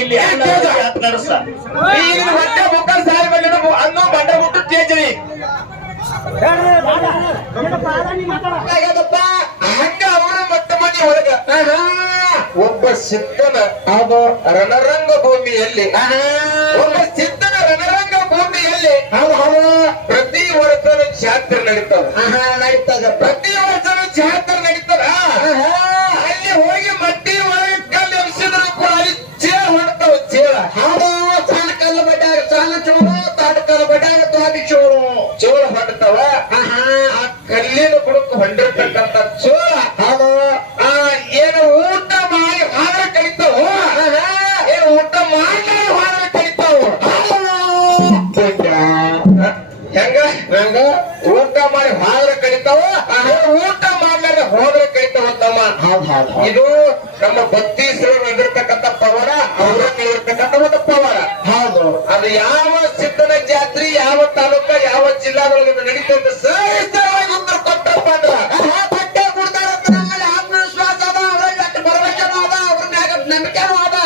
ಇಲ್ಲಿ ನಡೆಸ ಈಗ ಹೊಟ್ಟೆ ಮುಖ ಸಾರಿ ಬಂದ ಅನ್ನೋ ಬಂಡ ಬಿಟ್ಟು ತೇಜ್ರಿ ಹಂಗ ಅವರ ಮಟ್ಟ ಮನೆ ಒಳಗ ಒಬ್ಬ ಸಿದ್ಧನ ಅದು ರಣರಂಗ ಭೂಮಿಯಲ್ಲಿ ಒಬ್ಬ ಸಿದ್ಧನ ರಣರಂಗ ಭೂಮಿಯಲ್ಲಿ ಪ್ರತಿ ವರ್ಷದ ಜಾತ್ರೆ ನಡೀತಾವ ಪ್ರತಿ ವರ್ಷದ ಜಾತ್ರೆ ನಡೀತಾರ ಅಲ್ಲಿ ಹೋಗಿ ಮಟ್ಟಿ ಒಳಗೆ ಕಲ್ಲು ಎಬ್ಸಿದ್ರು ಕೂಡ ಅಲ್ಲಿ ಚೇಳ ಹೊಡ್ತಾವ ಚೇಳ ಸಣ್ಣ ಕಲ್ಲು ಬಡ್ಡಾಗ ಸಣ್ಣ ಚೋಳು ದೊಡ್ಡ ಕಲ್ಲು ಬಡ್ಡಾಗ ದೊಡ್ಡ ಚೋಳು ಚೋಳ ಹೊಡ್ತಾವ ಆ ಕಲ್ಲಿನ ಬುಡಕ್ಕೆ ಹೊಂದಿರ್ತಕ್ಕಂಥ ಚೋಳ ಏನು ಊಟ ಮಾಡಿ ಹಾದ್ರ ಕಡಿತಾವ ಏನು ಊಟ ಮಾಡಿ ಹಾದ್ರ ಕಡಿತಾವ ಹೆಂಗ ಹೆಂಗ ಊಟ ಮಾಡಿ ಹಾದ್ರ ಕಡಿತಾವ ಊಟ ಮಾಡ್ಲಾರ ಹೋದ್ರೆ ಕಡಿತಾವ ತಮ್ಮ ಇದು ನಮ್ಮ ಬತ್ತೀಸರು ನಡೆದಿರ್ತಕ್ಕಂಥ ಪವರ ಅವ್ರಲ್ಲಿ ಇರ್ತಕ್ಕಂಥ ಒಂದು ಪವರ ಹೌದು ಅದು ಯಾವ ಸಿದ್ಧನ ಜಾತ್ರೆ ಯಾವ ತಾಲೂಕ ಯಾವ ಜಿಲ್ಲಾದೊಳಗೆ ನಡೀತದೆ ಸಹಿತವಾಗಿ ಉತ್ತರ ಕೊಟ್ಟಪ್ಪ ಅಂದ್ರ ಬಟ್ಟೆ ಕೊಡ್ತಾರಂತ ನಮ್ಮಲ್ಲಿ ಆತ್ಮವಿಶ್ವಾಸ ಅದ ಅವ್ರಿಗೆ ಭರವಸೆನೂ ಅದ ಅವ್ರ ಮ್ಯಾಗ ನಂಬಿಕೆನೂ ಅದ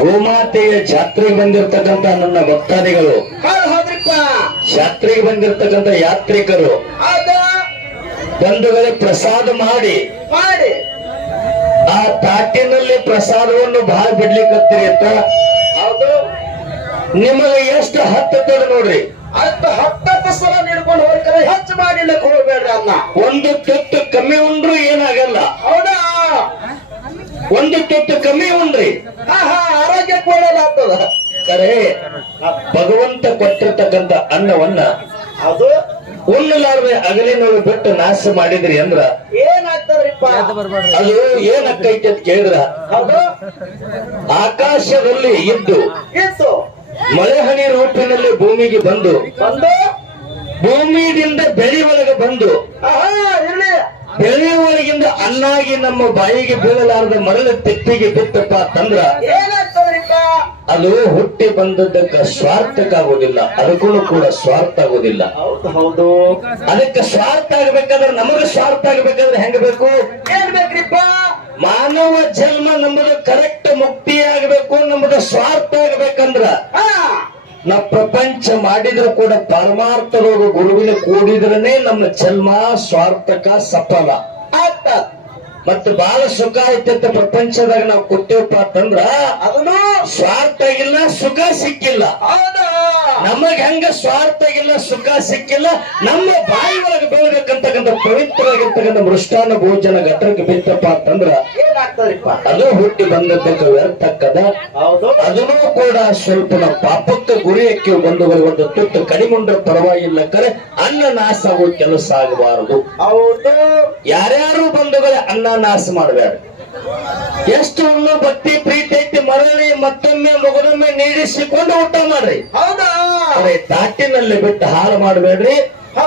ಗೋಮಾತೆಯ ಜಾತ್ರೆಗೆ ಬಂದಿರತಕ್ಕಂತ ನನ್ನ ಭಕ್ತಾದಿಗಳು ಹೌದ್ರಿಪ್ಪ ಜಾತ್ರೆಗೆ ಬಂದಿರತಕ್ಕಂತ ಯಾತ್ರಿಕರು ಬಂಧುಗಳೇ ಪ್ರಸಾದ ಮಾಡಿ ಮಾಡಿ ಆ ತಾಟಿನಲ್ಲಿ ಪ್ರಸಾದವನ್ನು ಬಹಳ ಬಿಡ್ಲಿಕ್ಕತ್ತೀರಿ ಅಂತ ಹೌದು ನಿಮಗೆ ಎಷ್ಟು ಹತ್ತದ ನೋಡ್ರಿ ಅಷ್ಟು ಹತ್ತತ್ತು ಸಲ ನೀಡ್ಕೊಂಡು ಹೋಗ್ತಾರೆ ಹೆಚ್ಚು ಮಾಡಿಲ್ಲಕ್ಕೆ ಹೋಗ್ಬೇಡ್ರಿ ಅನ್ನ ಒಂದು ತುತ್ತು ಕಮ್ಮಿ ಉಂಡ್ರು ಏನಾಗಲ್ಲ ಹೌದಾ ಒಂದು ತುತ್ತು ಕಮ್ಮಿ ಉಂಡ್ರಿ ಆರೋಗ್ಯ ಕೊಡೋದಾಗ್ತದ ಕರೆ ಭಗವಂತ ಕೊಟ್ಟಿರ್ತಕ್ಕಂಥ ಅನ್ನವನ್ನ ಅದು ಉಣ್ಣಲಾರ್ದೆ ಅಗಲಿನೊಳಗೆ ಬಿಟ್ಟು ನಾಶ ಮಾಡಿದ್ರಿ ಅಂದ್ರ ಏನಾಗ್ತದ್ರಿಪ್ಪ ಅದು ಏನಕ್ಕೈತಿ ಅಂತ ಕೇಳಿದ್ರ ಹೌದು ಆಕಾಶದಲ್ಲಿ ಇದ್ದು ಇತ್ತು ಮಳೆ ಹನಿ ರೂಪಿನಲ್ಲಿ ಭೂಮಿಗೆ ಬಂದು ಬಂದು ಭೂಮಿಯಿಂದ ಬೆಳೆ ಒಳಗೆ ಬಂದು ಇರ್ಲಿ ಬೆಳೆ ಒಳಗಿಂದ ಅನ್ನಾಗಿ ನಮ್ಮ ಬಾಯಿಗೆ ಬೀಳಲಾರದ ಮರಳ ತಿಪ್ಪಿಗೆ ಬಿತ್ತಪ್ಪ ಅಂತಂದ್ರ ಏನಾಗ್ತದ್ರಿಪ್ಪ ಅದು ಹುಟ್ಟಿ ಬಂದದ್ದಕ್ಕ ಸ್ವಾರ್ಥಕ್ಕಾಗೋದಿಲ್ಲ ಅದಕ್ಕೂ ಕೂಡ ಸ್ವಾರ್ಥ ಆಗೋದಿಲ್ಲ ಹೌದು ಅದಕ್ಕೆ ಸ್ವಾರ್ಥ ಆಗ್ಬೇಕಾದ್ರೆ ನಮಗೆ ಸ್ವಾರ್ಥ ಆಗ್ಬೇಕಾದ್ರೆ ಹೆಂಗ ಬೇಕು ಏನ್ ಬೇಕ್ರಿಪ್ಪ ಮಾನವ ಜನ್ಮ ನಮ್ಮದು ಕರೆಕ್ಟ್ ಮುಕ್ತಿ ಆಗ್ಬೇಕು ನಮ್ಮದು ಸ್ವಾರ್ಥ ಆಗ್ಬೇಕಂದ್ರ ನಾವು ಪ್ರಪಂಚ ಮಾಡಿದ್ರು ಕೂಡ ಪರಮಾರ್ಥದವರು ಗುರುವಿನ ಕೂಡಿದ್ರನೆ ನಮ್ಮ ಜನ್ಮ ಸ್ವಾರ್ಥಕ ಸಫಲ ಆಗ್ತ ಮತ್ತು ಬಹಳ ಸುಖ ಐತಂತ ಪ್ರಪಂಚದಾಗ ನಾವು ಕೊಟ್ಟೇವಪ್ಪ ಅಂತಂದ್ರ ಅದನ್ನು ಸ್ವಾರ್ಥ ಇಲ್ಲ ಸುಖ ಸಿಕ್ಕಿಲ್ಲ ಹೌದಾ ನಮಗ್ ಹೆಂಗ ಸ್ವಾರ್ಥ ಇಲ್ಲ ಸುಖ ಸಿಕ್ಕಿಲ್ಲ ನಮ್ಮ ಬಾಯಿ ಒಳಗೆ ಬೆಳಬೇಕಂತಕ್ಕಂಥ ಪವಿತ್ರವಾಗಿರ್ತಕ್ಕಂಥ ಮೃಷ್ಟಾನ್ನ ಭೋಜನ ಗಟ್ಟಕ್ಕೆ ಬಿತ್ತಪ್ಪ ಅಂತಂದ್ರ ಏನಾಗ್ತದ್ರಿಪ್ಪ ಅದು ಹುಟ್ಟಿ ಬಂದದ್ದಕ್ಕೆ ವ್ಯರ್ಥಕ್ಕದ ಹೌದು ಅದನ್ನೂ ಕೂಡ ಸ್ವಲ್ಪ ನಾವು ಪಾಪಕ್ಕೆ ಗುರಿಯಕ್ಕೆ ಬಂದವರು ಒಂದು ತುತ್ತು ಕಡಿಮುಂಡ್ರೆ ಪರವಾಗಿಲ್ಲ ಕರೆ ಅನ್ನ ನಾಶ ಆಗೋ ಕೆಲಸ ಆಗಬಾರದು ಹೌದು ಯಾರ್ಯಾರು ಬಂಧುಗಳೇ ಅನ್ನ ನಾಶ ಮಾಡಬೇಡ ಎಷ್ಟು ಉಣ್ಣು ಭಕ್ತಿ ಪ್ರೀತಿ ಐತಿ ಮರಳಿ ಮತ್ತೊಮ್ಮೆ ಮಗದೊಮ್ಮೆ ನೀಡಿಸಿಕೊಂಡು ಊಟ ಮಾಡ್ರಿ ಹೌದಾ ತಾಟಿನಲ್ಲಿ ಬಿಟ್ಟು ಹಾಳು ಮಾಡಬೇಡ್ರಿ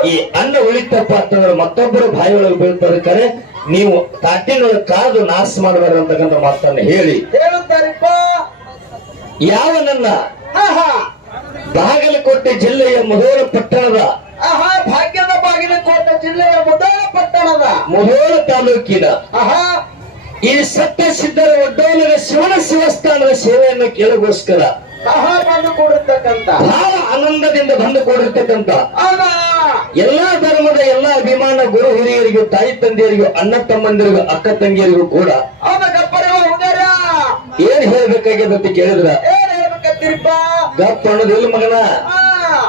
ಈ ಅನ್ನ ಉಳಿತಪ್ಪ ಅಂತಂದ್ರೆ ಮತ್ತೊಬ್ಬರು ಬಾಯಿ ಒಳಗೆ ಬೀಳ್ತಾರೆ ಕರೆ ನೀವು ತಾಟಿನೊಳಗೆ ಕಾದು ನಾಶ ಮಾಡಬೇಡ್ರಿ ಅಂತಕ್ಕಂಥ ಮಾತನ್ನ ಹೇಳಿ ಹೇಳುತ್ತಾರಿಪ್ಪ ಯಾವ ನನ್ನ ಬಾಗಲಕೋಟೆ ಜಿಲ್ಲೆಯ ಮುಧೋಳ ಪಟ್ಟಣದ ಭಾಗ್ಯದ ಬಾಗಲಕೋಟೆ ಜಿಲ್ಲೆಯ ಮುಧೋಳ ಪಟ್ಟಣದ ಮುಧೋಳ ತಾಲೂಕಿನ ಈ ಸತ್ಯ ಸಿದ್ಧರ ಒಡ್ಡೋಲಗ ಶಿವನ ಶಿವಸ್ಥಾನದ ಸೇವೆಯನ್ನು ಕೇಳಗೋಸ್ಕರ ಬಂದು ಕೊಡಿರ್ತಕ್ಕಂತ ಬಹಳ ಆನಂದದಿಂದ ಬಂದು ಕೊಡಿರ್ತಕ್ಕಂತ ಎಲ್ಲಾ ಧರ್ಮದ ಎಲ್ಲಾ ಅಭಿಮಾನ ಗುರು ಹಿರಿಯರಿಗೂ ತಾಯಿ ತಂದೆಯರಿಗೂ ಅಣ್ಣ ತಮ್ಮಂದಿರಿಗೂ ಅಕ್ಕ ತಂಗಿಯರಿಗೂ ಕೂಡ ಏನ್ ಹೇಳ್ಬೇಕಾಗ್ಯದ ಅಂತ ಕೇಳಿದ್ರ ಏನ್ ಹೇಳ್ಬೇಕಂತೀರಿಪ್ಪ ಗಪ್ಪ ಅನ್ನೋದಿಲ್ಲ ಮಗನ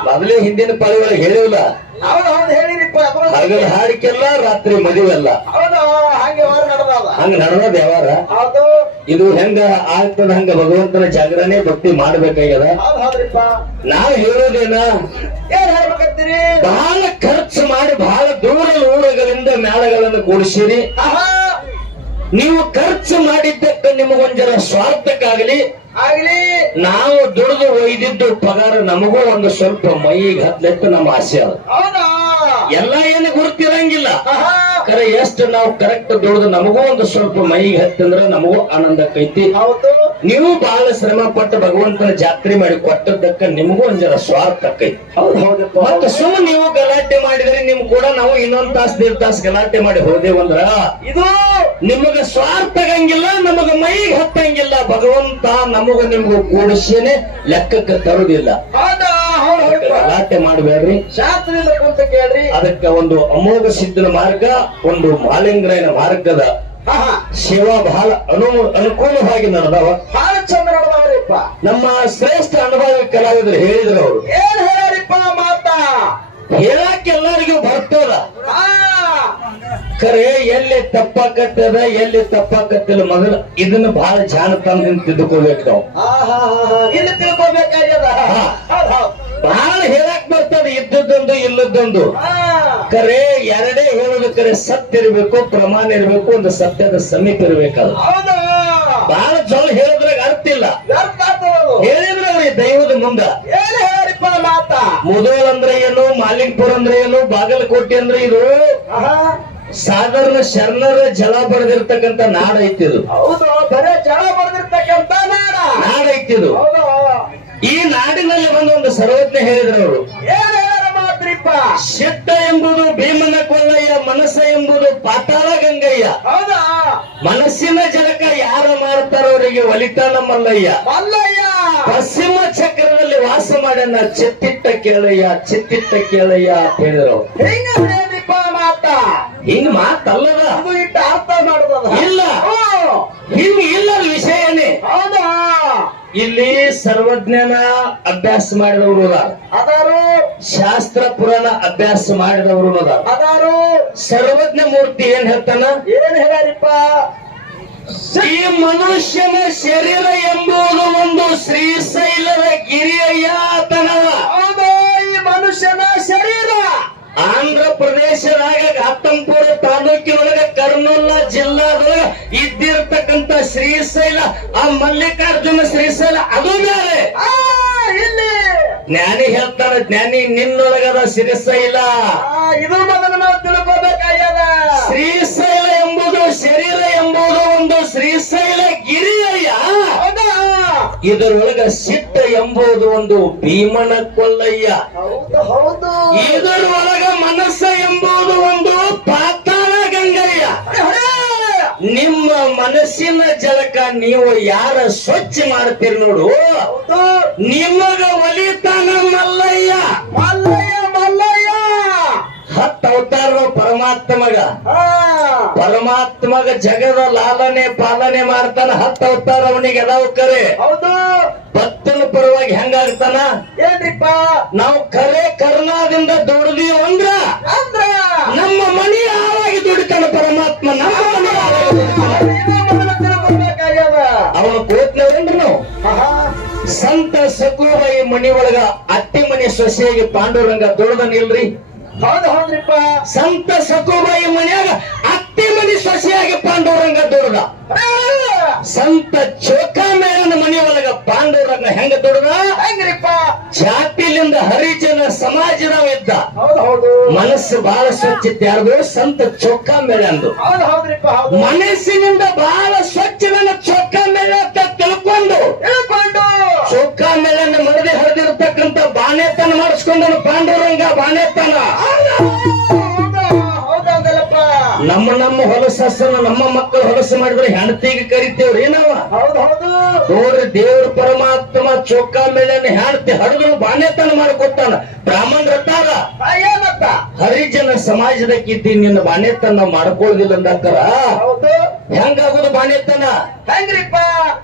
ಮೊದಲೇ ಹಿಂದಿನ ಪಾಳಿ ಒಳಗೆ ಹೇಳಿಲ್ಲ ಹೌದು ಹೇಳಿರಿಪ್ಪ ಹಗಲ್ ಹಾಡಿಕೆಲ್ಲ ರಾತ್ರಿ ಮದುವೆಲ್ಲ ಹೌದು ಹಾಗೆ ನಡೆದ ಹಂಗ ನಡೆದ ವ್ಯವಹಾರ ಹೌದು ಇದು ಹೆಂಗ ಆಗ್ತದ ಹಂಗ ಭಗವಂತನ ಜಾಗರಣೆ ಭಕ್ತಿ ಮಾಡ್ಬೇಕಾಗ್ಯದ ಹೌದ್ರಿಪ್ಪ ನಾವ್ ಹೇಳೋದೇನ ಏನ್ ಹೇಳ್ಬೇಕಂತೀರಿ ಬಹಳ ಖರ್ಚು ಮಾಡಿ ಬಹಳ ದೂರ ಊರುಗಳಿಂದ ಮೇಳಗಳನ್ನು ಕೂಡಿಸಿರಿ ನೀವು ಖರ್ಚು ಮಾಡಿದ್ದಕ್ಕೆ ನಿಮಗೊಂಜರ ಸ್ವಾರ್ಥಕ್ಕಾಗಲಿ ಆಗ್ಲಿ ನಾವು ದುಡಿದು ಒಯ್ದಿದ್ದು ಪಗಾರ ನಮಗೂ ಒಂದು ಸ್ವಲ್ಪ ಮೈಗೆ ಹತ್ಲೆತ್ತು ನಮ್ಮ ಆಸೆ ಅದ ಹೌದಾ ಎಲ್ಲ ಏನು ಗುರುತಿರಂಗಿಲ್ಲ ಕರೆ ಎಷ್ಟು ನಾವು ಕರೆಕ್ಟ್ ದುಡ್ದು ನಮಗೂ ಒಂದು ಸ್ವಲ್ಪ ಮೈಗೆ ಹತ್ತಂದ್ರ ನಮಗೂ ಆನಂದ ಆಕೈತಿ. ಹೌದು. ನೀವು ಬಹಳ ಶ್ರಮ ಪಟ್ಟು ಭಗವಂತನ ಜಾತ್ರೆ ಮಾಡಿ ಕೊಟ್ಟದ್ದಕ್ಕ ನಿಮಗೂ ಒಂದ್ ಜರ ಸ್ವಾರ್ಥ ಆಕೈತಿ. ಹೌದು ಹೌದಪ್ಪ. ಮತ್ತೆ ಸುಮ್ ನೀವು ಗಲಾಟೆ ಮಾಡಿದ್ರೆ ನಿಮ್ ಕೂಡ ನಾವು ಇನ್ನೊಂದ್ ತಾಸ್ 1.5 ತಾಸ್ ಗಲಾಟೆ ಮಾಡಿ ಹೋದೇವಂದ್ರ ಇದು ನಿಮಗ ಸ್ವಾರ್ಥ ಆಗಂಗಿಲ್ಲ, ನಮಗ ಮೈಗೆ ಹತ್ತಂಗಿಲ್ಲ. ಭಗವಂತ ನಮಗೂ ನಿಮಗೂ ಕೂಡಿಸೇನೆ ಲೆಕ್ಕಕ್ಕೆ ತರುದಿಲ್ಲ. ಹೌದಾ? ಹೌದು ಹೌದು. ಗಲಾಟೆ ಮಾಡಬೇಡ್ರಿ, ಶಾಸ್ತ್ರದಿಂದ ಕುಂತ ಕೇಳ್ರಿ. ಅದಕ್ಕೆ ಒಂದು ಅಮೋಘ ಸಿದ್ಧನ ಮಾರ್ಗ, ಒಂದು ಮಾಲಿಂಗರಾಯನ ಮಾರ್ಗದ ಸೇವಾ ಬಹಳ ಅನುಕೂಲವಾಗಿ ನಡೆದವ. ಬಹಳ ಚಂದ ನಡೆದವ್ರಿಪ್ಪ. ನಮ್ಮ ಶ್ರೇಷ್ಠ ಅನುಭವಿ ಕಲಾವಿದರು ಹೇಳಿದ್ರು. ಅವರು ಏನ್ ಹೇಳಿಪ್ಪ ಮಾತಾ? ಹೇಳಕ್ ಎಲ್ಲರಿಗೂ ಬರ್ತದ, ಖರೆ ಎಲ್ಲಿ ತಪ್ಪಾಕತ್ತದ ಎಲ್ಲಿ ತಪ್ಪಾಕತ್ತಿಲ್ಲ ಮೊದಲು ಇದನ್ನ ಬಹಳ ಜಾಣತನದಿಂದ ತಿಳ್ಕೋಬೇಕು ನಾವು. ಇಲ್ಲಿ ತಿಳ್ಕೊಬೇಕಾಗ್ಯದ. ಬಹಳ ಹೇಳಕ್ ಬರ್ತದ, ಇದ್ದದ್ದೊಂದು ಇಲ್ಲದೊಂದು. ಖರೆ ಎರಡೇ ಹೇಳೋದು, ಖರೆ ಸತ್ಯ ಇರ್ಬೇಕು, ಪ್ರಮಾಣ ಇರ್ಬೇಕು, ಒಂದು ಸತ್ಯದ ಸಮೀಪ ಇರ್ಬೇಕಲ್ಲ. ಹೌದು. ಬಹಳ ಜೊಲ್ ಹೇಳಿದ್ರಾಗ ಅರ್ಥ ಇಲ್ಲ. ಹೇಳಿದ್ರ ಅವ್ರಿಗೆ ದೈವದ ಮುಂದ ಏನ್ ಹೇಳಿಪ್ಪ ಮಾತಾ? ಮುದೋಲ್ ಅಂದ್ರೆ ಏನು, ಮಾಲಿಂಗ್ಪುರ ಅಂದ್ರೆ ಏನು, ಬಾಗಲಕೋಟೆ ಅಂದ್ರೆ ಇದು ಸಾಧಾರಣ ಶರಣರ ಜಲ ಬರೆದಿರ್ತಕ್ಕಂಥ ನಾಡ ಐತಿದು. ಹೌದು, ಬರೇ ಜಲ ಬರೆದಿರ್ತಕ್ಕಂಥ ನಾಡ ಐತಿದು. ಈ ನಾಡಿನಲ್ಲಿ ಬಂದು ಒಂದು ಸರ್ವಜ್ಞ ಹೇಳಿದ್ರು ಅವರು. ಏನ್ ಹೇಳ ಮಾತ್ರಿಪ್ಪ? ಶಿಟ್ಟ ಎಂಬುದು ಭೀಮನ ಕೊಳ್ಳಯ್ಯ, ಮನಸ್ಸ ಎಂಬುದು ಪಾತಾಳ ಗಂಗಯ್ಯ. ಹೌದಾ? ಮನಸ್ಸಿನ ಜಲಕ ಯಾರು ಮಾಡ್ತಾರೋ ಅವರಿಗೆ ಒಲಿತಾನ ಮಲ್ಲಯ್ಯ. ಮಲ್ಲಯ್ಯ ಪಶ್ಚಿಮ ಚಕ್ರದಲ್ಲಿ ವಾಸ ಮಾಡ್ಯಾನ, ಚಿತ್ತಿಟ್ಟ ಕೇಳಯ್ಯ, ಚಿತ್ತಿಟ್ಟ ಕೇಳಯ್ಯ ಅಂತ ಹೇಳಿದ್ರು. ಹಿಂಗ ಹೇಳಿಪ್ಪ ಮಾತಾ? ಹಿಂಗ್ ಮಾತಲ್ಲದ, ಅದು ಇಟ್ಟು ಅರ್ಥ ಮಾಡುದ ಇಲ್ಲ, ಹಿಂಗ್ ಇಲ್ಲ ವಿಷಯನೇ. ಹೌದಾ? ಇಲ್ಲಿ ಸರ್ವಜ್ಞನ ಅಭ್ಯಾಸ ಮಾಡಿದವರು ಅದಾರು, ಶಾಸ್ತ್ರ ಪುರಾಣ ಅಭ್ಯಾಸ ಮಾಡಿದವರು ಅದಾರು. ಸರ್ವಜ್ಞ ಮೂರ್ತಿ ಏನ್ ಹೇಳ್ತಾನ? ಏನ್ ಹೇಳ್ಯಾರಿಪ್ಪ? ಈ ಮನುಷ್ಯನ ಶರೀರ ಎಂಬುದು ಒಂದು ಶ್ರೀಶೈಲದ ಗಿರಿಯ ತನವ. ಹೌದು, ಈ ಮನುಷ್ಯನ ಶರೀರ ಆಂಧ್ರ ಪ್ರದೇಶದಾಗ ಘಾತಂಪುರ ತಾಲೂಕಿನೊಳಗ ಕರ್ನೂಲ್ ಜಿಲ್ಲಾದೊಳಗ ಇದ್ದಿರ್ತಕ್ಕಂಥ ಶ್ರೀಶೈಲ, ಆ ಮಲ್ಲಿಕಾರ್ಜುನ ಶ್ರೀಶೈಲ ಅದು ಬೇರೆ. ಇಲ್ಲಿ ಜ್ಞಾನಿ ಹೇಳ್ತಾರ, ಜ್ಞಾನಿ ನಿನ್ನೊಳಗದ ಶ್ರೀಶೈಲ. ಇದು ಮೊದಲು ನಾವು ತಿಳ್ಕೋಬೇಕಾಗ್ಯದ. ಶ್ರೀಶೈಲ ಎಂಬುದು ಶರೀರ ಎಂಬುದು ಒಂದು ಶ್ರೀಶೈಲ ಗಿರಿಯಯ್ಯ. ಇದರೊಳಗ ಸಿಟ್ಟ ಎಂಬುದು ಒಂದು ಭೀಮನ ಕೊಳ್ಳಯ್ಯ. ಹೌದು ಹೌದು. ಇದರೊಳಗ ಮನಸ್ಸ ಎಂಬುದು ಒಂದು ಪಾತಾಳ ಗಂಗಯ್ಯ. ನಿಮ್ಮ ಮನಸ್ಸಿನ ಜಲಕ ನೀವು ಯಾರ ಸ್ವಚ್ಛ ಮಾಡ್ತೀರಿ ನೋಡು, ನಿಮಗ ಒಲಿತಾನ ಮಲ್ಲಯ್ಯ. ಮಲ್ಲಯ್ಯ ಮಲ್ಲಯ್ಯ 10 ಅವತಾರ ಪರಮಾತ್ಮಗ. ಪರಮಾತ್ಮಗ ಜಗದ ಲಾಲನೆ ಪಾಲನೆ ಮಾಡ್ತಾನ. 10 ಅವತಾರ ಅವನಿಗೆ ಅದಾವ ಕರೆ. ಹೌದು. ಭಕ್ತನ ಪರವಾಗಿ ಹೆಂಗಾಗ್ತಾನ? ಏನ್ರಿಪ್ಪ? ನಾವು ಕರೆ ಕರ್ನಾದಿಂದ ದುಡಿದೀವಿ ಅಂದ್ರ ನಮ್ಮ ಮನಿ ಆವಾಗಿ ದುಡಿತಾನ ಪರಮಾತ್ಮ. ನಮ್ಮ ಮನಿ ಅವನು ಕೋತ್ನವೇನ್ರಿ ನಾವು. ಸಂತ ಸಕುಬಾಯಿ ಮನಿ ಒಳಗ ಅತ್ತಿ ಮನಿ ಸೊಸೆಯಾಗಿ ಪಾಂಡುರಂಗ ದುಡ್ದನಿಲ್ರಿ. ಹೌದು ಹೌದ್ರಿಪ್ಪ. ಸಂತ ಸಕುಬಾಯಿ ಮನ್ಯಾಗ ಅತ್ತಿ ಮನಿ ಸೊಸೆಯಾಗಿ ಪಾಂಡುರಂಗ ದುಡ್ದ. ಸಂತ ಚೋಕಾಮೇಳನ ಮನಿ ಒಳಗ ಪಾಂಡುರಂಗ ಹೆಂಗ ದುಡ್ದ? ಹೆಂಗ್ರಿಪ್ಪ? ಜಾತಿಲಿಂದ ಹರಿಜನ ಸಮಾಜದವಿದ್ದ. ಹೌದು ಹೌದು. ಮನಸ್ಸು ಬಹಳ ಸ್ವಚ್ಛತೆ ಯಾರ್ದು? ಸಂತ ಚೊಕ್ಕಾಮೇಳ ಅಂದು. ಹೌದು ಹೌದ್ರಿಪ್ಪ. ಮನಸ್ಸಿನಿಂದ ಬಹಳ ಸ್ವಚ್ಛನ ಚೊಕ್ಕಾಮೇಳ ಅಂತ ತಿಳ್ಕೊಂಡು ಚೊಕ್ಕಾಮೇಳನ ಮರದಿ ಹರಿದಿರ್ತಕ್ಕಂಥ ಬಾಣೆತನ ಮಾಡಿಸ್ಕೊಂಡನು ಪಾಂಡುರಂಗ. ಬಾಣೆತನ ನಮ್ಮ ಹೊಲಸನ ನಮ್ಮ ಮಕ್ಕಳು ಹೊಲಸು ಮಾಡಿದ್ರೆ ಹೆಂಡತಿಗೆ ಕರಿತೇವ್ರಿ ನಾವ. ಹೌದು ಹೌದು. ನೋಡ್ರಿ, ದೇವ್ರ ಪರಮಾತ್ಮ ಚೊಕ್ಕಾ ಮೇಳನ ಹೆಂಡತಿ ಹರಿದ್ರು ಬಾಣೆತನ ಮಾಡಿಕೊಟ್ಟಾನ. ಬ್ರಾಹ್ಮಣರತ್ತಾರ ಹರಿಜನ ಸಮಾಜದಕ್ಕಿದ್ದಿ ನಿನ್ನ ಬಾಣೆತನ ಮಾಡ್ಕೊಳ್ಳೋದಿಲ್ಲ ಅಂದಾಕರ ಹೆಂಗಾಗೋದು ಬಾಣೆತನ? ಹೆಂಗ್ರಿಪ್ಪ?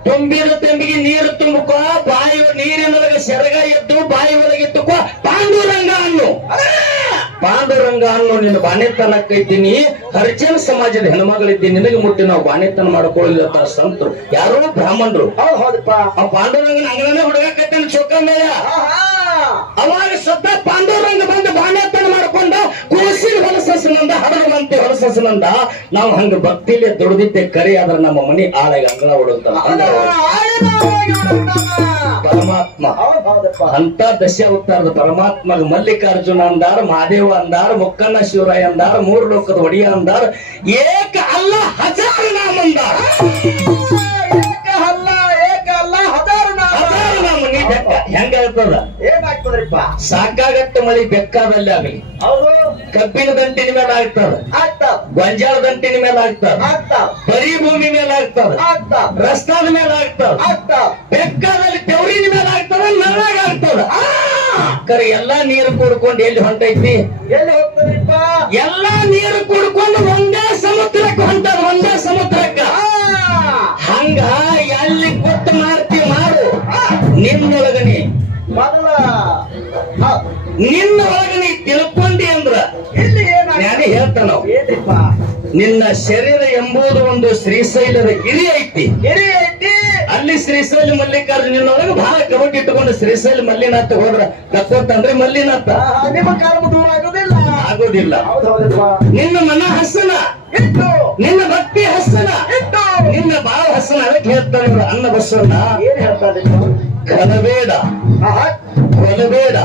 ತುಂಬಿದ ತಂಬಿಗೆ ನೀರು ತುಂಬುಕೋ, ಬಾಯಿ ನೀರಿನೊಳಗೆ ಸೆರಗ ಎದ್ದು ಬಾಯಿ ಒಳಗೆ ತುಕೋ, ಪಾಂಡುರಂಗ ಅನ್ನು. ಪಾಂಡುರಂಗ ಅನ್ನು ನಿನ್ನ ಬಾಣೆತನಕ್ಕೈತೀನಿ. ಹರಿಜನ ಸಮಾಜದ ಹೆಣ್ಮಗಳಿದ್ದೀನಿ, ನಿನಗೆ ಮುಟ್ಟಿ ನಾವು ಬಾಣೆತನ ಮಾಡ್ಕೊಳ್ಳಿಲ್ಲ ಸಂತರು ಯಾರು? ಬ್ರಾಹ್ಮಣರು. ಹೌದು ಹೌದಪ್ಪ. ಆ ಪಾಂಡುರಂಗನ ಅಂಗನೇ ಹುಡುಗಕತ್ತೇನೆ ಚೊಕ್ಕ ಮೇಲೆ. ಅವಾಗ ಸ್ವತಃ ಪಾಂಡುರಂಗ ಬಂದು ಬಾಣೆತನ ಮಾಡ್ಕೊಂಡ ಕೂಸಿನ ಹೊಲಸನಂದ ಹಡಗಂತೆ ಹೊಲಸನಂದ. ನಾವು ಹಂಗ ಭಕ್ತಿಲಿ ದುಡಿದಿದ್ದೆ ಕರೆ, ಆದ್ರೆ ನಮ್ಮ ಮನಿ ಆಳಾಗ ಅಂಗಳ ಹೊಡುತ್ತ ಪರಮಾತ್ಮ. ಅಂತ ದಶಾವತಾರದ ಪರಮಾತ್ಮ ಮಲ್ಲಿಕಾರ್ಜುನ ಅಂದಾರ, ಮಹಾದೇವ ಅಂದಾರ, ಮುಕ್ಕಣ್ಣ ಶಿವರಾಯ ಅಂದಾರ, ಮೂರು ಲೋಕದ ಒಡೆಯ ಅಂದಾರ, ಏಕ ಅಲ್ಲ ಹಜಾರ ನಾಮ ಅಂದಾರ. ಹೆಂಗ ಹೇಳ್ತದ? ಏನಾಗ್ತದ್ರಿಪ್ಪ? ಸಾಕಾಗಟ್ಟ ಮಳಿ ಬೆಕ್ಕಾದಲ್ಲಿ ಆಗಲಿ, ಕಬ್ಬಿನ ದಂಟಿನ ಮೇಲೆ ಆಗ್ತದ, ಗೊಂಜಾಳ ದಂಟಿನ ಮೇಲೆ ಆಗ್ತದ, ಬರೀ ಭೂಮಿ ಮೇಲೆ ಆಗ್ತದ, ರಸ್ತಾದ ಮೇಲೆ ಆಗ್ತದ, ಬೆಕ್ಕಾದಲ್ಲಿ ತೆವರಿನ ಮೇಲೆ ಆಗ್ತದ, ನರಾಗ ಆಗ್ತದ. ಕರೆ ಎಲ್ಲಾ ನೀರು ಕುಡ್ಕೊಂಡು ಎಲ್ಲಿ ಹೊಂಟೈತಿ? ಎಲ್ಲಿ ಹೋಗ್ತದ್ರಿಪ್ಪ? ಎಲ್ಲಾ ನೀರು ಕುಡ್ಕೊಂಡು ಒಂದೇ ಸಮುದ್ರಕ್ಕೆ ಹೊಂಟದ, ಒಂದೇ ಸಮುದ್ರಕ್ಕ. ಹಂಗ ಎಲ್ಲಿ ಕೊಟ್ಟು ಮಾಡ್ತಿ ಮಾಡು. ನಿನ್ನೊಳಗನಿ ಮೊದಲ ನಿನ್ನ ಒಳಗನಿ ತಿಳ್ಕೊಂಡಿ ಅಂದ್ರ ಇಲ್ಲಿ ಜ್ಞಾನಿ ಹೇಳ್ತಾನ, ಏನ್ರಿಪ್ಪ? ನಿನ್ನ ಶರೀರ ಎಂಬುದು ಒಂದು ಶ್ರೀಶೈಲದ ಗಿರಿ ಐತಿ. ಗಿರಿ ಐತಿ, ಅಲ್ಲಿ ಶ್ರೀಶೈಲ ಮಲ್ಲಿಕಾರ್ಜುನ ನಿನ್ನೊಳಗೆ ಬಹಳ ಕಬಡ್ಡಿ ಇಟ್ಟುಕೊಂಡು ಶ್ರೀಶೈಲ ಮಲ್ಲಿನಾಥ ಹೋದ್ರ ತಕ್ಕೋತಂದ್ರೆ ಮಲ್ಲಿನಾಥ ನಿಮ್ಮ ಕರ್ಮ ದೂರ ಆಗುದಿಲ್ಲ. ಆಗೋದಿಲ್ಲ. ಹೌದೌದಪ್ಪ. ನಿನ್ನ ಮನ ಹಸನ ಇಟ್ಟು, ನಿನ್ನ ಭಕ್ತಿ ಹಸನ ಇಟ್ಟು, ನಿನ್ನ ಬಾಳ ಹಸನ. ಅದಕ್ಕೆ ಹೇಳ್ತಾರೆ ಇವರು ಅನ್ನ ಬಸವಣ್ಣ, ಏನ್ ಹೇಳ್ತಾರಿಪ್ಪ? ಕಲಬೇಡ, ಕೊಲಬೇಡ,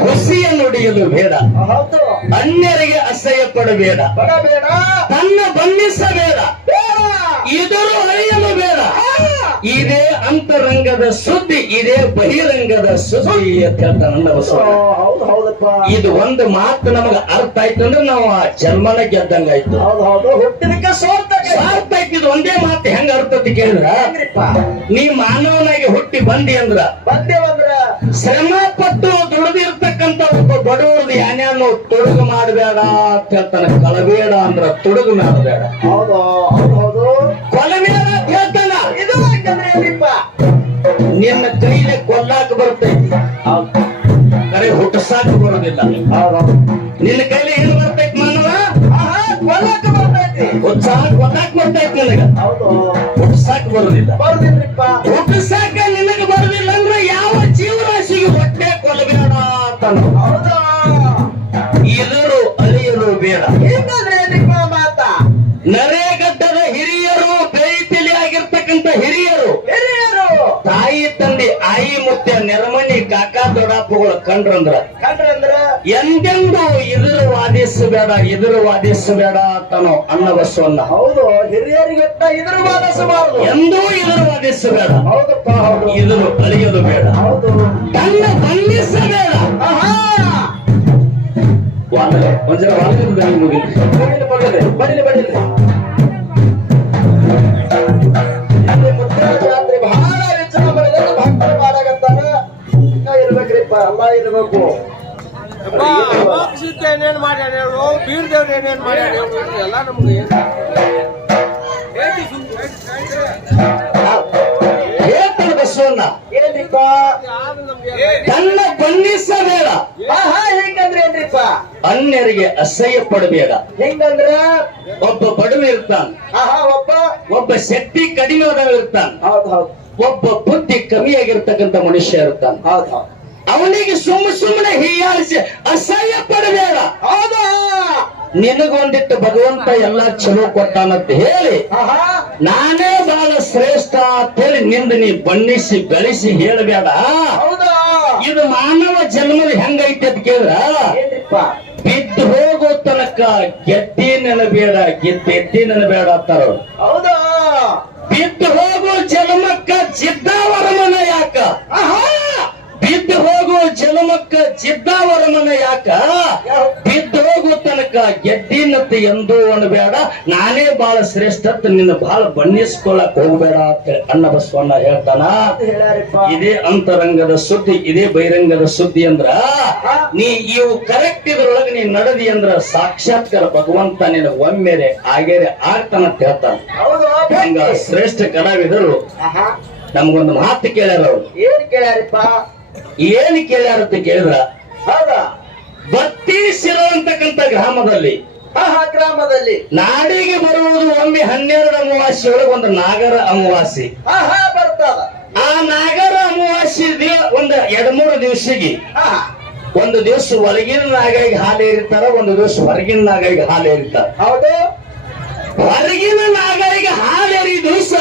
ಹುಸಿಯ ನುಡಿಯಲು ಬೇಡ, ಹೌದು, ಅನ್ಯರಿಗೆ ಅಸಹ್ಯ ಪಡಬೇಡ, ಬಡಬೇಡ, ತನ್ನ ಬಣ್ಣಿಸಬೇಡ, ಬೇಡ, ಇದರು ಅರಿಯಲು ಬೇಡ. ಇದೇ ಅಂತರಂಗದ ಸುದ್ದಿ, ಇದೇ ಬಹಿರಂಗದ ಸುದ್ದಿ ಅಂತ ಹೇಳ್ತಾನೆ ಅನ್ನ ಬಸವಣ್ಣ. ಹೌದು ಹೌದಪ್ಪ. ಇದು ಒಂದು ಮಾತು ನಮಗ ಅರ್ಥ ಆಯ್ತು ಅಂದ್ರೆ ನಾವು ಆ ಜನ್ಮನ ಗೆದ್ದಂಗಾಯ್ತು. ಹೌದು ಹೌದು, ಹುಟ್ಟಿದಕ್ಕೆ ಸ್ವಾರ್ಥ ಆಯ್ತಿದ್ ಒಂದೇ ಮಾತು ಹೆಂಗ ಅರ್ಥ ಅಂತ ಕೇಳಿದ್ರ, ನೀ ಮಾನವನಾಗಿ ಹುಟ್ಟಿ ಬಂದಿ ಅಂದ್ರ, ಬಂದೇವಂದ್ರ ಶ್ರಮ ಪಟ್ಟು ದುಡಿದಿರ್ತಕ್ಕಂತ ಒಬ್ಬ ಬಡವರದು ಯಾನ್ಯಾನು ತೊಡಗು ಮಾಡಬೇಡ ಅಂತ ಹೇಳ್ತಾನೆ. ಕಳಬೇಡ ಅಂದ್ರ ತೊಡಗು ಮಾಡಬೇಡ, ಹೌದು ಹೌದು ಹೌದು, ಕೊಲಬೇಡ ಅಂತ ಹೇಳ್ತಾನ. ಇದು ಯಾಕಂದ್ರೆ ಏನಿಪ್ಪ? ನಿನ್ನ ಕೈಲೆ ಕೊಲ್ಲಾಕ ಬರ್ತೈತಿ, ಕರೆ ಹುಟ್ಟಸಾಕ ಬರೋದಿಲ್ಲ. ನಿನ್ನ ಕೈಲಿ ಏನು ಬರ್ತೈತಿ ಮಾನವ? ಕೊಲ್ಲಕ್ಕೆ ಬರ್ತೈತಿ, ಉತ್ಸಾಹ ಕೊಲ್ಲಾಕ ಬರ್ತೈತಿ. ನಿನಗ ಹೌದು ಹುಟ್ಟಸಾಕ ಬರೋದಿಲ್ಲ. ಬರುದಿಲ್ರಿಪ್ಪ. ಹುಟ್ಟಸಾಕ ನಿನಗ ಬರೋದಿಲ್ಲ ಅಂದ್ರೆ ಯಾವ ಜೀವರಾಶಿಗೆ ಹೊಟ್ಟೆ ಕೊಲ್ಲಬೇಡ ಅಂತಾನ. ಹೌದು, ಇದರು ಅಳಿಯಲು ಬೇಡ. ಹಿಂಗಂದ್ರೆ ಏನಿಪ್ಪ ಮಾತ? ನರೇಗಡ್ಡದ ಹಿರಿಯರು, ಬೇಯಿತಿಲಿ ಆಗಿರ್ತಕ್ಕಂಥ ಹಿರಿಯರು, ಹಿರಿಯರು ತಾಯಿ ತಂದೆ ಆಯಿ ಮುತ್ಯ ನೆರಮನಿ ಕಾಕಾ ದೊಡ್ಡಪ್ಪಗಳು ಕಂಡ್ರಂದ್ರ ಎಂದೆಂದು ಇದ್ರ ವಾದಿಸಬೇಡ, ಇದ್ರ ವಾದಿಸಬೇಡ ಅಂತಾನೋ ಅನ್ನ ಬಸವಣ್ಣ. ಹೌದು, ಹಿರಿಯರಿಗೆ ಇದ್ರ ವಾದಿಸಬಾರದು, ಎಂದೂ ಇದ್ರ ವಾದಿಸಬೇಡ. ಹೌದಪ್ಪ ಹೌದು, ಇದ್ರು ಅಳಿಯಲು ಬೇಡ, ಹೌದು, ತನ್ನ ಬಂಧಿಸಬೇಡ. ಒಂದ್ಸಲ ವಾದ ಮುಗಿಲಿ, ಬಡಿಲಿ ಬಡಿಲಿ. ಜಾತ್ರೆ ಬಹಳ ವಿಚಾರ ಭಕ್ತರು ಮಾಡಾಕತ್ತಾರ. ಇರ್ಬೇಕ್ರಿಪ್ಪ, ಅಲ್ಲ ಇರ್ಬೇಕು. ಏನೇನ್ ಮಾಡ್ಯಾರ ಹೇಳು, ಬೀರ್ ದೇವ್ರ ಏನೇನ್ ಮಾಡ್ಯಾರ ಹೇಳು, ಎಲ್ಲ ನಮ್ಗೆ ಹೇಳ್ತಾನೆ ಬಸವಣ್ಣ. ಏನ್ರಿಪ್ಪ? ತನ್ನ ಬಂಧಿಸಬೇಡ. ಹೆಂಗಂದ್ರೆ ಏನ್ರಿಪ್ಪ? ಅನ್ಯರಿಗೆ ಅಸಹ್ಯ ಪಡಬೇಡ. ಹೆಂಗಂದ್ರ ಒಬ್ಬ ಬಡವ ಇರ್ತಾನ, ಒಬ್ಬ ಶಕ್ತಿ ಕಡಿಮೆ ಆದವ ಇರ್ತಾನ, ಹೌದು ಹೌದು, ಒಬ್ಬ ಬುದ್ಧಿ ಕಮ್ಮಿಯಾಗಿರ್ತಕ್ಕಂಥ ಮನುಷ್ಯ ಇರ್ತಾನ. ಹೌದು ಹೌದು, ಅವನಿಗೆ ಸುಮ್ಮನೆ ಹೀಯಾಳಿಸಿ ಅಸಹ್ಯ ಪಡಬೇಡ. ಹೌದು. ನಿನಗೊಂದಿಟ್ಟು ಭಗವಂತ ಎಲ್ಲಾ ಚಲೋ ಕೊಟ್ಟಾನಂತ ಹೇಳಿ ನಾನೇ ಬಹಳ ಶ್ರೇಷ್ಠ ಅಂತ ಹೇಳಿ ನಿಂದ ನೀ ಬಣ್ಣಿಸಿ ಬೆಳೆಸಿ ಹೇಳಬೇಡ. ಹೌದಾ? ಇದು ಮಾನವ ಜನ್ಮದ ಹೆಂಗೈತೆ ಅಂತ ಕೇಳಿದ್ರ, ಬಿದ್ದು ಹೋಗೋ ತನಕ ಗೆದ್ದಿ ನೆನಬೇಡ, ಗೆದ್ದೆದ್ದಿ ನೆನಬೇಡ ಅಂತಾರ. ಹೌದಾ? ಬಿದ್ದು ಹೋಗೋ ಜನ್ಮಕ್ಕ ಜಿದ್ದಾವರಮನ ಯಾಕ? ಬಿದ್ದು ಹೋಗೋ ಜನ್ಮಕ್ಕ ಜಿದ್ದಾವರಮನ ಯಾಕ? ಬಿದ್ದು ಹೋಗೋ ತನಕ ಗೆದ್ದಿನತ್ತೆ ಎಂದೂ ಅನ್ಬೇಡ, ನಾನೇ ಬಹಳ ಶ್ರೇಷ್ಠ ನಿನ್ನ ಬಹಳ ಬಣ್ಣಿಸ್ಕೊಳಕ್ ಹೋಗ್ಬೇಡ ಅಂತ ಅನ್ನ ಬಸವಣ್ಣ ಹೇಳ್ತಾನ. ಇದೇ ಅಂತರಂಗದ ಸುದ್ದಿ, ಇದೇ ಬಹಿರಂಗದ ಸುದ್ದಿ ಅಂದ್ರ ನೀ ಇವು ಕರೆಕ್ಟ್ ಇದ್ರೊಳಗೆ ನೀ ನಡೆದಿ ಅಂದ್ರ ಸಾಕ್ಷಾತ್ಕಾರ ಭಗವಂತ ನಿನ್ನ ಒಮ್ಮೆರೆ ಆಗೇರೆ ಆಗ್ತಾನಂತ ಹೇಳ್ತಾನ. ಹಂಗ ಶ್ರೇಷ್ಠ ಕಲಾವಿದರು ನಮ್ಗೊಂದು ಮಾತು ಕೇಳ್ಯಾರ. ಅವ್ರು ಏನ್ ಕೇಳ್ಯಾರಪ್ಪ? ಏನ್ ಕೇಳ್ಯಾರ ಅಂತ ಕೇಳಿದ್ರ, ಹೌದಾ, ಬತ್ತಿ ಶಿರ ಅಂತಕ್ಕಂಥ ಗ್ರಾಮದಲ್ಲಿ ನಾಡಿಗೆ ಬರುವುದು ಒಮ್ಮೆ 12 ಅಮಾವಾಸ್ಯೆ ಒಳಗೆ ಒಂದು ನಾಗರ ಅಮಾವಾಸ್ಯೆ ಬರ್ತದ. ಆ ನಾಗರ ಅಮಾವಾಸ್ಯೆ ಒಂದು 2-3 ದಿವಸಿಗೆ ಒಂದು ದಿವಸ ಒಳಗಿನ ನಾಗಾಗಿ ಹಾಲೇರಿತಾರ, ಒಂದು ದಿವಸ ಹೊರಗಿನ ನಾಗಾಗಿ ಹಾಲೇರಿತಾರ. ಹೌದು, ಹೊರಗಿನ ನಾಗರಿಗೆ ಹಾಲೇರಿ ದಿವಸ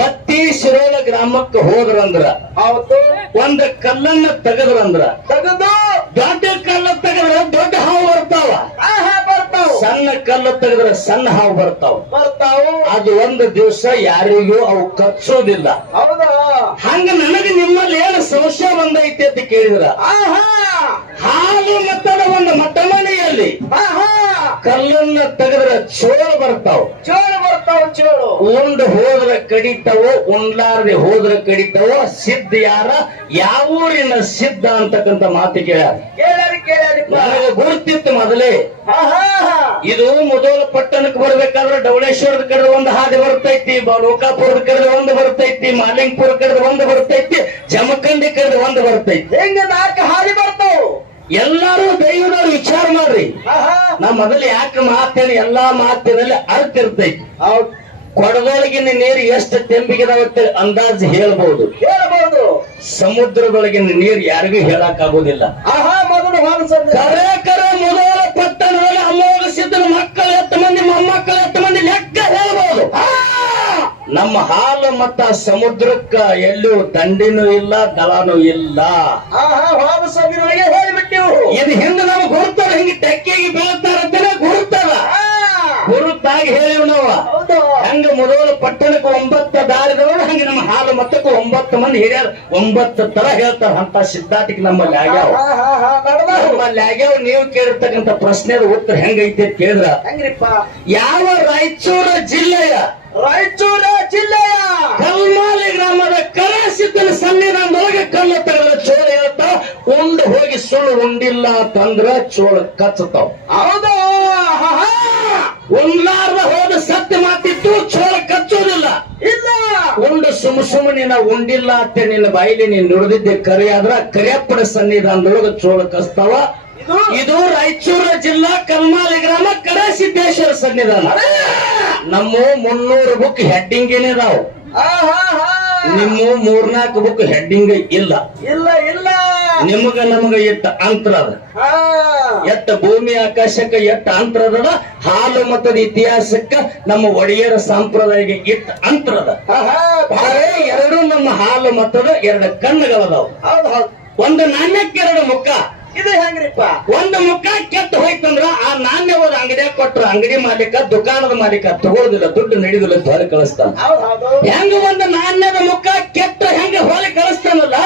ಬತ್ತಿ ಶಿರೋಳ ಗ್ರಾಮಕ್ಕೆ ಹೋದ್ರಂದ್ರ ಹೌದು ಒಂದ್ ಕಲ್ಲನ್ನ ತೆಗದ್ರಂದ್ರ ತೆಗೆದು ದೊಡ್ಡ ಕಲ್ಲು ತೆಗದ್ರ ದೊಡ್ಡ ಹಾವು ಬರ್ತಾವ, ಬರ್ತಾವು ಸಣ್ಣ ಕಲ್ಲು ತೆಗದ್ರ ಸಣ್ಣ ಹಾವು ಬರ್ತಾವ. ಬರ್ತಾವು. ಅದು ಒಂದು ದಿವಸ ಯಾರಿಗೂ ಅವು ಕಚ್ಚೋದಿಲ್ಲ. ಹೌದಾ? ಹಂಗ ನನಗೆ ನಿಮ್ಮಲ್ಲಿ ಏನು ಸಂಶಯ ಬಂದೈತಿ ಅಂತ ಕೇಳಿದ್ರ, ಹಾಲು ಮತ್ತದ ಒಂದು ಮಠಮನೆಯಲ್ಲಿ ಕಲ್ಲನ್ನ ತೆಗೆದ್ರ ಚೋಳು ಬರ್ತಾವ, ಚೋಳು ಬರ್ತಾವ. ಚೋಳು ಉಂಡು ಹೋದ್ರ ಕಡಿತಾವೋ, ಉಂಡ್ಲಾರ್ದೆ ಹೋದ್ರ ಕಡಿತಾವೋ. ಸಿದ್ಧ ಯಾರ, ಯಾವ ಊರಿನ ಸಿದ್ಧ ಅಂತಕ್ಕಂಥ ಮಾತು ಕೇಳ್ಯಾರ. ಕೇಳ್ಯಾರಿ ನನಗೆ ಗುರುತಿತ್ತು ಮೊದಲೇ. ಇದು ಮೊದಲ ಪಟ್ಟಣಕ್ಕೆ ಬರ್ಬೇಕಾದ್ರೆ ಡವಳೇಶ್ವರದ ಕಡೆ ಒಂದು ಹಾದಿ ಬರ್ತೈತಿ, ಲೋಕಾಪುರದ ಕಡೆ ಒಂದು ಬರ್ತೈತಿ, ಮಾಲಿಂಗಪುರ ಕಡೆ ಒಂದು ಬರ್ತೈತಿ, ಜಮಖಂಡಿ ಕಡೆ ಒಂದು ಬರ್ತೈತಿ. ಹೆಂಗ 4 ಹಾದಿ ಬರ್ತಾವ. ಎಲ್ಲಾರು ದೈವದವ್ರು ವಿಚಾರ ಮಾಡ್ರಿ. ನಾ ಮೊದಲು ಯಾಕೆ ಮಾತೇಳಿ, ಎಲ್ಲಾ ಮಾತಿನಲ್ಲಿ ಅರ್ಥ ಇರ್ತೈತಿ. ಕೊಡದೊಳಗಿನ ನೀರು ಎಷ್ಟು ತೆಂಬಿಗಿದಾವತ್ತೆ ಅಂದಾಜು ಹೇಳ್ಬಹುದು. ಸಮುದ್ರದೊಳಗಿನ ನೀರು ಯಾರಿಗೂ ಹೇಳಕ್ ಆಗೋದಿಲ್ಲ. ಕರೆ ಮೊದಲ ಪಟ್ಟಣದಲ್ಲಿ ಅಮೋಘ ಸಿದ್ಧನ ಮಕ್ಕಳು ಎಷ್ಟು ಮಂದಿ, ಮೊಮ್ಮಕ್ಕಳು ಎಷ್ಟು ಮಂದಿ ಲೆಕ್ಕ ಹೇಳ್ಬಹುದು. ನಮ್ಮ ಹಾಲು ಮತ್ತ ಸಮುದ್ರಕ್ಕ ಎಲ್ಲೂ ದಂಡಿನೂ ಇಲ್ಲ, ದಳನೂ ಇಲ್ಲ. ಇದು ಹಿಂದೆ ನಮ್ಗೆ ಗುರುತಾರ, ಹಿಂಗೆ ತೆಕ್ಕಿಗೆ ಬೀಳ್ತಾರಂತೇನೆ ಗುರುತಾರ. ಗುರುತಾಗಿ ಹೇಳಿವ್ ನಾವು. ಹಂಗ ಮೊದಲ ಪಟ್ಟಣಕ್ಕೆ 9 ದಾರಿದವರು, ಹಂಗೆ ನಮ್ಮ ಹಾಲು ಮತ್ತಕ್ಕೂ 9 ಮಂದಿ ಹಿರಿಯರು 9 ತರ ಹೇಳ್ತಾರ. ಅಂತ ಸಿದ್ಧಾಟಿಗೆ ನಮ್ಮಲ್ಲಿ ಆಗ್ಯಾವ. ನಮ್ಮಲ್ಲಿ ಆಗ್ಯಾವ. ನೀವು ಕೇಳಿರ್ತಕ್ಕಂಥ ಪ್ರಶ್ನೆದ ಉತ್ತರ ಹೆಂಗೈತಿ ಅಂತ ಕೇಳಿದ್ರ, ಯಾವ ರಾಯಚೂರು ಜಿಲ್ಲೆಯ ಕಲ್ಮಾಲಿ ಗ್ರಾಮದ ಕರಾಸಿದ್ದನ ಸನ್ನಿಧಾನದೊಳಗೆ ಕಲ್ಲು ತೆಗೆದ ಚೋಳ ಹೇಳ್ತಾವ. ಉಂಡು ಹೋಗಿ ಸುಳ್ಳು ಉಂಡಿಲ್ಲ ಅಂತಂದ್ರ ಚೋಳ ಕಚ್ಚತಾವ. ಹೌದಾ? ಉಂಡ್ಲಾರ್ದ ಹೋದ ಸತ್ಯ ಮಾತಿತ್ತು, ಚೋಳ ಕಚ್ಚೋದಿಲ್ಲ. ಇಲ್ಲ. ಉಂಡು ಸುಮ್ಮನೆ ನಾವು ಉಂಡಿಲ್ಲ ಅಂತ ನಿನ್ನ ಬಾಯಿಲಿ ನೀನ್ ನುಡಿದಿದ್ದೆ ಕರೆ ಆದ್ರ ಕರಿಯಪ್ಪನ ಸನ್ನಿಧಾನದೊಳಗೆ ಚೋಳ ಕಚ್ತಾವ. ಇದು ರಾಯಚೂರು ಜಿಲ್ಲಾ ಕಲ್ಮಾಲಿ ಗ್ರಾಮ ಕರಸಿದ್ದೇಶ್ವರ ಸನ್ನಿಧಾನ. ನಮ್ಮ 300 ಬುಕ್ ಹೆಡ್ಡಿಂಗ್ ಏನಿದಾವ, ನಿಮ್ಮ 3-4 ಬುಕ್ ಹೆಡ್ಡಿಂಗ್ ಇಲ್ಲ. ನಿಮಗ ನಮಗ ಎಟ್ಟ ಅಂತರ ಅದ, ಎಟ್ಟ ಭೂಮಿ ಆಕಾಶಕ್ಕ ಎಟ್ಟ ಅಂತರ ಅದ. ಹಾಲು ಮತದ ಇತಿಹಾಸಕ್ಕ ನಮ್ಮ ಒಡೆಯರ ಸಂಪ್ರದಾಯಕ್ಕೆ ಎಟ್ಟ ಅಂತರ ಅದ. ಎರಡು ನಮ್ಮ ಹಾಲು ಮತದ 2 ಕಣ್ಣುಗಳದಾವ. ಒಂದು ನಾಣ್ಯಕ್ಕೆ 2 ಮುಖ. ಇದು ಹೆಂಗ್ರಿಪ್ಪ? ಒಂದು ಮುಖ ಕೆಟ್ಟ ಹೋಯ್ತಂದ್ರ ಆ ನಾಣ್ಯ ಹೋದ ಅಂಗಡಿಯಾಗ ಕೊಟ್ರ ಅಂಗಡಿ ಮಾಲೀಕ, ದುಕಾನದ ಮಾಲೀಕ ತಗೊಳ್ಳೋದಿಲ್ಲ, ದುಡ್ಡು ನಡೆಯುದಿಲ್ಲ ಅಂತ ಹೊರಗೆ ಕಳಿಸ್ತಾನ. ಹೆಂಗ ಒಂದು ನಾಣ್ಯದ ಮುಖ ಕೆಟ್ಟ ಹೆಂಗ ಹೊರಗೆ ಕಳಿಸ್ತಾನಲ್ಲ,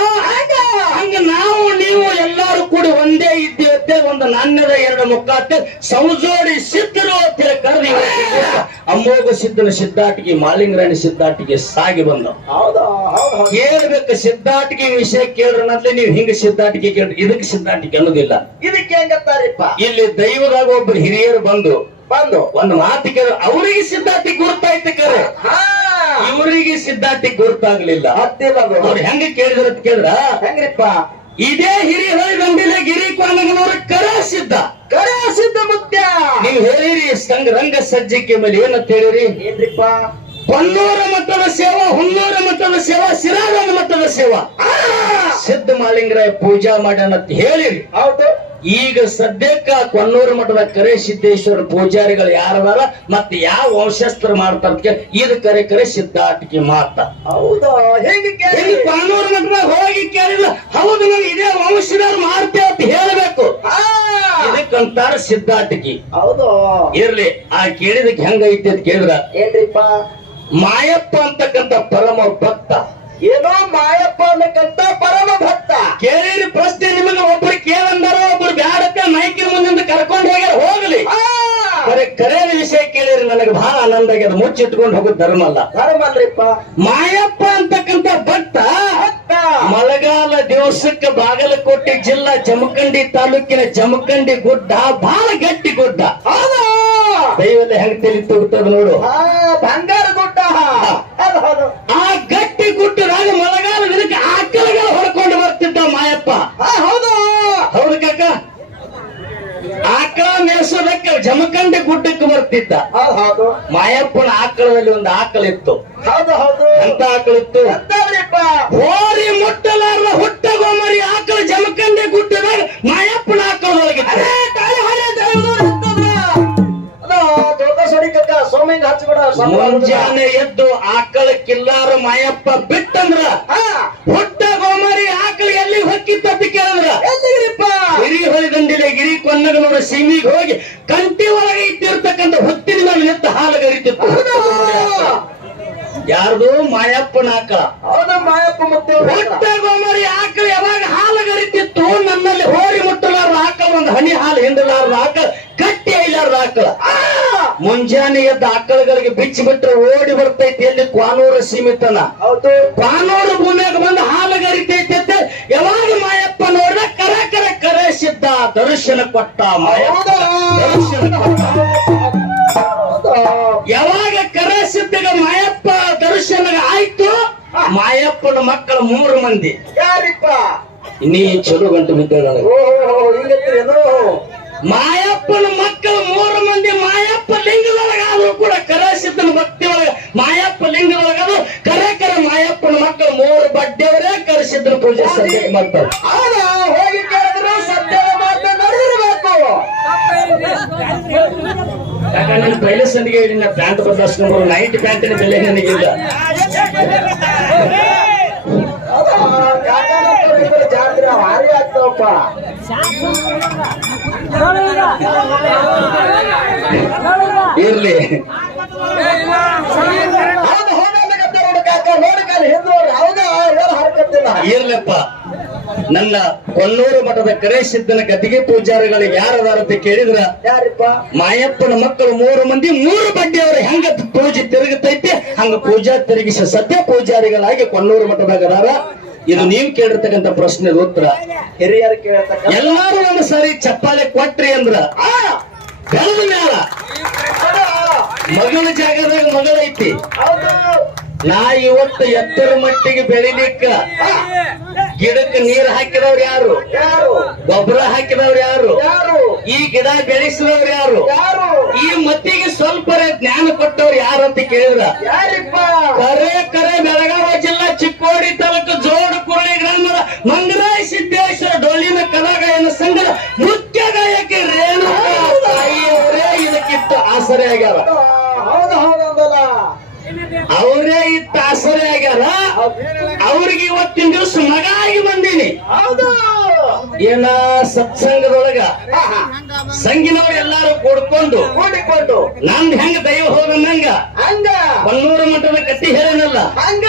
ಹಂಗ ನಾವು ನೀವು ಎಲ್ಲಾರು ಕೂಡಿ ಒಂದೇ ಇದ್ದೀವತ್ತೆ. ಒಂದು ನಾಣ್ಯದ 2 ಮುಖ ಅಂತ ಸಂಜೋಡಿ ಸಿದ್ಧರು ಅಂತ ಕರೆದಿ ಅಮೋಘ ಸಿದ್ಧನ ಸಿದ್ಧಾಟಿಗೆ, ಮಾಲಿಂಗರಾಣಿ ಸಿದ್ಧಾಟಿಗೆ ಸಾಗಿ ಬಂದ. ಕೇಳ್ಬೇಕು ಸಿದ್ಧಾಟಿಗೆ ವಿಷಯ ಕೇಳ್ರನಂದ್ರೆ ನೀವು ಹಿಂಗ ಸಿದ್ಧಾಟಿಗೆ ಕೇಳ್ರಿ, ಇದಕ್ಕೆ ಸಿದ್ಧಾಟಿಗೆ ಅನ್ನೋದಿಲ್ಲ. ಇದಕ್ಕೆ ಹೆಂಗತ್ತಾರಿಪ್ಪ? ಇಲ್ಲಿ ದೈವದಾಗ ಒಬ್ಬರು ಹಿರಿಯರು ಬಂದು ಒಂದು ಮಾತು ಕೇಳಿದ್ರು. ಅವರಿಗೆ ಸಿದ್ಧಾಟಿ ಗುರುತಾಯ್ತು ಕರೆ, ಇವರಿಗೆ ಸಿದ್ಧಾಟಿ ಗುರುತಾಗ್ಲಿಲ್ಲ. ಅವ್ರು ಹೆಂಗ ಕೇಳಿದ್ರ ಅಂತ ಕೇಳಿದ್ರ, ಹೆಂಗ್ರಿಪ್ಪ? ಇದೇ ಹಿರಿಹಳ್ಳಿ ದಂಬಿಲೆ ಗಿರಿಕೋನಗನವರು ಕರಸಿದ್ದ ಮುತ್ಯ. ನೀವು ಹೇಳಿರಿ ರಂಗ ಸಜ್ಜಿಕೆ ಮೇಲೆ ಏನಂತ ಹೇಳಿರಿ? ಏನ್ರಿಪ್ಪ? ಹೊನ್ನೂರ ಮಠದ ಸೇವಾ, ಹುನ್ನೂರ ಮಠದ ಸೇವಾ, ಸಿರಾದ ಮಠದ ಸೇವಾ, ಸಿದ್ಧ ಮಾಲಿಂಗರಾಯ ಪೂಜಾ ಮಾಡ್ಯಾನಂತ ಹೇಳಿರಿ. ಹೌದು. ಈಗ ಸದ್ಯಕ್ಕ ಕೊನ್ನೂರು ಮಠದ ಕರೆ ಸಿದ್ದೇಶ್ವರ ಪೂಜಾರಿಗಳು ಯಾರದಾರ ಮತ್ತೆ ಯಾವ ವಂಶಸ್ತ್ರ ಮಾಡ್ತಾರ ಇದು ಕರೆ ಸಿದ್ಧಾಟಿಕೆ ಮಾತ. ಹೌದಾ? ಹೇಗೆ ಕೊನ್ನೂರು ಮಠದಾಗ ಹೋಗಿ ಕೇಳಿಲ್ಲ, ಹೌದು ನಾವು ಇದೇ ವಂಶದವ್ರು ಮಾಡ್ತೇವೆ ಅಂತ ಹೇಳಬೇಕು. ಇದಕ್ಕಂತಾರ ಸಿದ್ಧಾಟಿಕೆ. ಹೌದು. ಇರ್ಲಿ, ಆ ಕೇಳಿದಕ್ಕೆ ಹೆಂಗೈತಿ ಅಂತ ಕೇಳಿದ್ರ, ಏನ್ರಿಪ್ಪ? ಮಾಯಪ್ಪ ಅಂತಕ್ಕಂಥ ಪರಮ ಭಕ್ತ. ಏನೋ ಮಾಯಪ್ಪ ಅನ್ನಕ್ಕಂತ ಪರಮ ಭಕ್ತ. ಕೇಳಿರಿ ಪ್ರಶ್ನೆ ನಿಮಗೆ. ಒಬ್ರು ಕೇಳಂದಾರ, ಒಬ್ರು ಬ್ಯಾಡಕ್ಕೆ ಮೈಕಿನ ಮುಂದಿಂದ ಕರ್ಕೊಂಡು ಹೋಗ್ಯಾರ, ಹೋಗ್ಲಿ. ಕರೆಯ ವಿಷಯ ಕೇಳಿರಿ, ನನಗೆ ಬಹಳ ಆನಂದ ಆಗ್ಯದ. ಮುಚ್ಚಿಟ್ಕೊಂಡು ಹೋಗೋದು ಧರ್ಮ ಅಲ್ರಿಪ್ಪ. ಮಾಯಪ್ಪ ಅಂತಕ್ಕಂಥ ಭಕ್ತ ಮಳೆಗಾಲ ದಿವಸಕ್ಕೆ ಬಾಗಲಕೋಟೆ ಜಿಲ್ಲಾ ಜಮಖಂಡಿ ತಾಲೂಕಿನ ಜಮಖಂಡಿ ಗುಡ್ಡ ಬಹಳ ಗಟ್ಟಿ ಗುಡ್ಡ. ದೈವಲ್ಲಿ ಹೆಂಗ್ ತಲೆ ತೂಗುತ್ತದ ನೋಡು, ಬಂಗಾರ ಗುಡ್ಡ. ಆ ಗಟ್ಟಿ ಗುಡ್ಡದಾಗ ಮಳೆಗಾಲ ದಿನಕ್ಕೆ ಆಕಳಗಳು ಹೊಡ್ಕೊಂಡು ಬರ್ತಿದ್ದ ಮಾಯಪ್ಪ. ಹೌದು ಹೌದು ಕಾಕ. ಆಕಳ ಮೇಸೋದಕ್ಕೆ ಜಮಖಂಡಿ ಗುಡ್ಡಕ್ಕೆ ಬರ್ತಿದ್ದ. ಮಾಯಪ್ಪನ ಆಕಳದಲ್ಲಿ ಒಂದು ಆಕಳಿತ್ತು. ಎಂತ ಆಕಳಿತ್ತು? ಹೋರಿ ಮುಟ್ಟಲಾರ ಹುಟ್ಟಗೋಮರಿ ಆಕಳ ಜಮಖಂಡಿ ಗುಡ್ಡದಾಗ ಮಾಯಪ್ಪನ ಆಕಳದೊಳಗಿತ್ತು. ಮುಂಜಾನೆ ಎದ್ದು ಆಕಳ ಕಿಲ್ಲಾರ ಹೋಗಿತ್ತ ಅಂತ ಕೇಳಿದ್ರ ಎಲ್ಲಿಗಿರಿಪ್ಪ ಗಿರಿ ಹೊಳಿ ದಂಡಿಲೆ ಗಿರಿ ಕೊನ್ನಗನೂರ ಸೀಮಿಗೆ ಹೋಗಿ ಕಂಟಿ ಒಳಗೆ ಇಟ್ಟಿರ್ತಕ್ಕಂಥ ಹೊತ್ತಿನ ಮೇಲೆ ನಿಂತ ಹಾಲು ಗರಿತಿತ್ತು. ಯಾರ್ದು ಮಾಯಪ್ಪನ ಆಕಳ. ಅವನ ಮಾಯಪ್ಪ ಮತ್ತೆ ಹೊಟ್ಟೆಗೊಮ್ಮರಿ ಆಕಳ ಯಾವಾಗ ಹಾಲು ಗರಿತಿತ್ತು ನನ್ನಲ್ಲಿ ಹೋರಿ ಮುಟ್ಟಲಾರ್ದ ಆಕಳ ಒಂದು ಹನಿ ಹಾಲು ಹಿಂಡಲಾರ್ದ ಆಕಳ ಕಟ್ಟಿ ಐಲಾರ್ದ ಆಕಳ. ಮುಂಜಾನೆ ಎದ್ದ ಆಕಳಗಳಿಗೆ ಬಿಚ್ಚಿ ಬಿಟ್ರೆ ಓಡಿ ಬರ್ತೈತಿ ಎಲ್ಲಿ ಕ್ವಾನೂರ ಸೀಮಿತನ. ಹೌದು ಕ್ವಾನೂರು ಭೂಮಿಯಾಗ ಬಂದು ಹಾಲು ಗರಿತೈತಿ ಅಂತ ಯಾವಾಗ ಮಾಯಪ್ಪ ನೋಡಿದ ಕರೆ ಸಿದ್ಧ ದರ್ಶನ ಕೊಟ್ಟ ಮಾಯಪ್ಪ ದರ್ಶನ ಕೊಟ್ಟ. ಯಾವಾಗ ಕರೆ ಸಿದ್ಧಗ ಮಾಯಪ್ಪ ದರ್ಶನ ಆಯ್ತು ಮಾಯಪ್ಪನ ಮಕ್ಕಳ 3 ಮಂದಿ. ಯಾರಿಪ್ಪ ನೀ ಚಲೋ ಗಂಟು ಬಿದ್ದ ಹಿಂಗೇನು ಮಾಯಪ್ಪನ ಮಕ್ಕಳು 3 ಮಂದಿ ಮಾಯಪ್ಪ ಲಿಂಗದೊಳಗಾದ್ರು ಕೂಡ ಕರೆ ಸಿದ್ಧನ ಭಕ್ತಿ ಒಳಗ ಮಾಯಪ್ಪ ಲಿಂಗದೊಳಗಾದ್ರು ಕರೆ ಮಾಯಪ್ಪನ ಮಕ್ಕಳು 3 ಬಡ್ಡೆಯವರೇ ಕರೆ ಸಿದ್ಧನ ಪೂಜೆ ಸದ್ಯ ಮಾಡ್ತಾರೆ. ಹೌದಾ ಹೋಗಿ ಕೇಳಿದ್ರು ಸತ್ಯದ ಮಾತನ್ನ ನಡೆದಿರ್ಬೇಕು. ಯಾಕಂದ್ರೆ ನಾನು ಪೈಲೆ ಸಂದಿಗೆ ಹೇಳಿ ನಾ ಪ್ಯಾಂಟ್ ಬದಲಾಯಿಸ್ಕೊಂಡು ನೈಟ್ ಪ್ಯಾಂಟಿನ ಬೆಲೆ ನನಗಿಲ್ಲ. ಜಾತ್ರೆ ಭಾರಿ ಆಗ್ತಾವಪ್ಪ. ಇರ್ಲಿ ಇರ್ಲಪ್ಪ. ನನ್ನ ಕೊಲ್ಲೂರು ಮಠದ ಕರೆ ಸಿದ್ಧನ ಗದ್ದಿಗೆ ಪೂಜಾರಿಗಳಿಗೆ ಯಾರದಾರ ಅಂತ ಕೇಳಿದ್ರ ಯಾರಿಪ್ಪ ಮಾಯಪ್ಪನ ಮಕ್ಕಳು 3 ಮಂದಿ 3 ಬಡ್ಡಿಯವರು ಹೆಂಗ ಪೂಜೆ ತಿರುಗುತ್ತೈತಿ ಹಂಗ ಪೂಜಾ ತಿರುಗಿಸ ಸದ್ಯ ಪೂಜಾರಿಗಳಾಗಿ ಕೊಲ್ಲೂರು ಮಠದಾಗ ಅದಾರ. ಇದು ನೀವು ಕೇಳಿರ್ತಕ್ಕಂಥ ಪ್ರಶ್ನೆ ಉತ್ತರ ಹಿರಿಯರು ಕೇಳತಕ್ಕ ಎಲ್ಲಾರು ಒಂದು ಸಾರಿ ಚಪ್ಪಾಳೆ ಕೊಟ್ರಿ ಅಂದ್ರ ಬೆಳೆದ ಮ್ಯಾಲ ಮಗಳ ಜಾಗದಾಗ ಮಗಳೈತಿ. ಹೌದು ನಾ ಇವತ್ತು ಎತ್ತರ ಮಟ್ಟಿಗೆ ಬೆಳಿಲಿಕ್ಕ ಗಿಡಕ್ಕೆ ನೀರು ಹಾಕಿದವ್ರು ಯಾರು? ಯಾರು ಗೊಬ್ಬರ ಹಾಕಿದವ್ರು ಯಾರು? ಯಾರು ಈ ಗಿಡ ಬೆಳೆಸಿದವ್ರು ಯಾರು? ಯಾರು ಈ ಮತ್ತಿಗೆ ಸ್ವಲ್ಪ ಜ್ಞಾನ ಕೊಟ್ಟವ್ರು ಯಾರು ಅಂತ ಕೇಳಿದ್ರ ಯಾರಿಪ್ಪ ಕರೆ ಬೆಳಗಾವಿ ಜಿಲ್ಲಾ ಚಿಕ್ಕೋಡಿ ತಾಲೂಕು ಜೋಡುಕುರ್ಳಿ ಗ್ರಾಮದ ಮಂಗರಾಯ ಸಿದ್ದೇಶ್ವರ ಡೊಳ್ಳಿನ ಕಲಾಗಾಯನ ಸಂಘದ ಮುಖ್ಯ ಗಾಯಕಿ ರೇಣುಕಾ ತಾಯಿಯವರೇ ಇದಕ್ಕಿತ್ತು ಆಸರೆ ಆಗ್ಯಾರ. ಹೌದು ಹೌದಲ್ಲ ಅವರೇ ಇತ್ತ ಆಸರೆ ಆಗ್ಯಾರ. ಅವ್ರಿಗೆ ಇವತ್ತಿನ ದಿವಸ ಮಗ ಆಗಿ ಬಂದೀನಿ. ಹೌದು ಏನ ಸತ್ಸಂಗದೊಳಗ ಸಂಗಿನವ್ರು ಎಲ್ಲಾರು ಕೂಡ್ಕೊಂಡು ಕೂಡಿಕೊಂಡು ನಂದ್ ಹೆಂಗ ದೈವ ಹೋಗಂಗ ಹಂಗ ಕೊಲ್ಲೂರು ಮಠದ ಕಟ್ಟಿ ಹೇಳನಲ್ಲ ಹಂಗ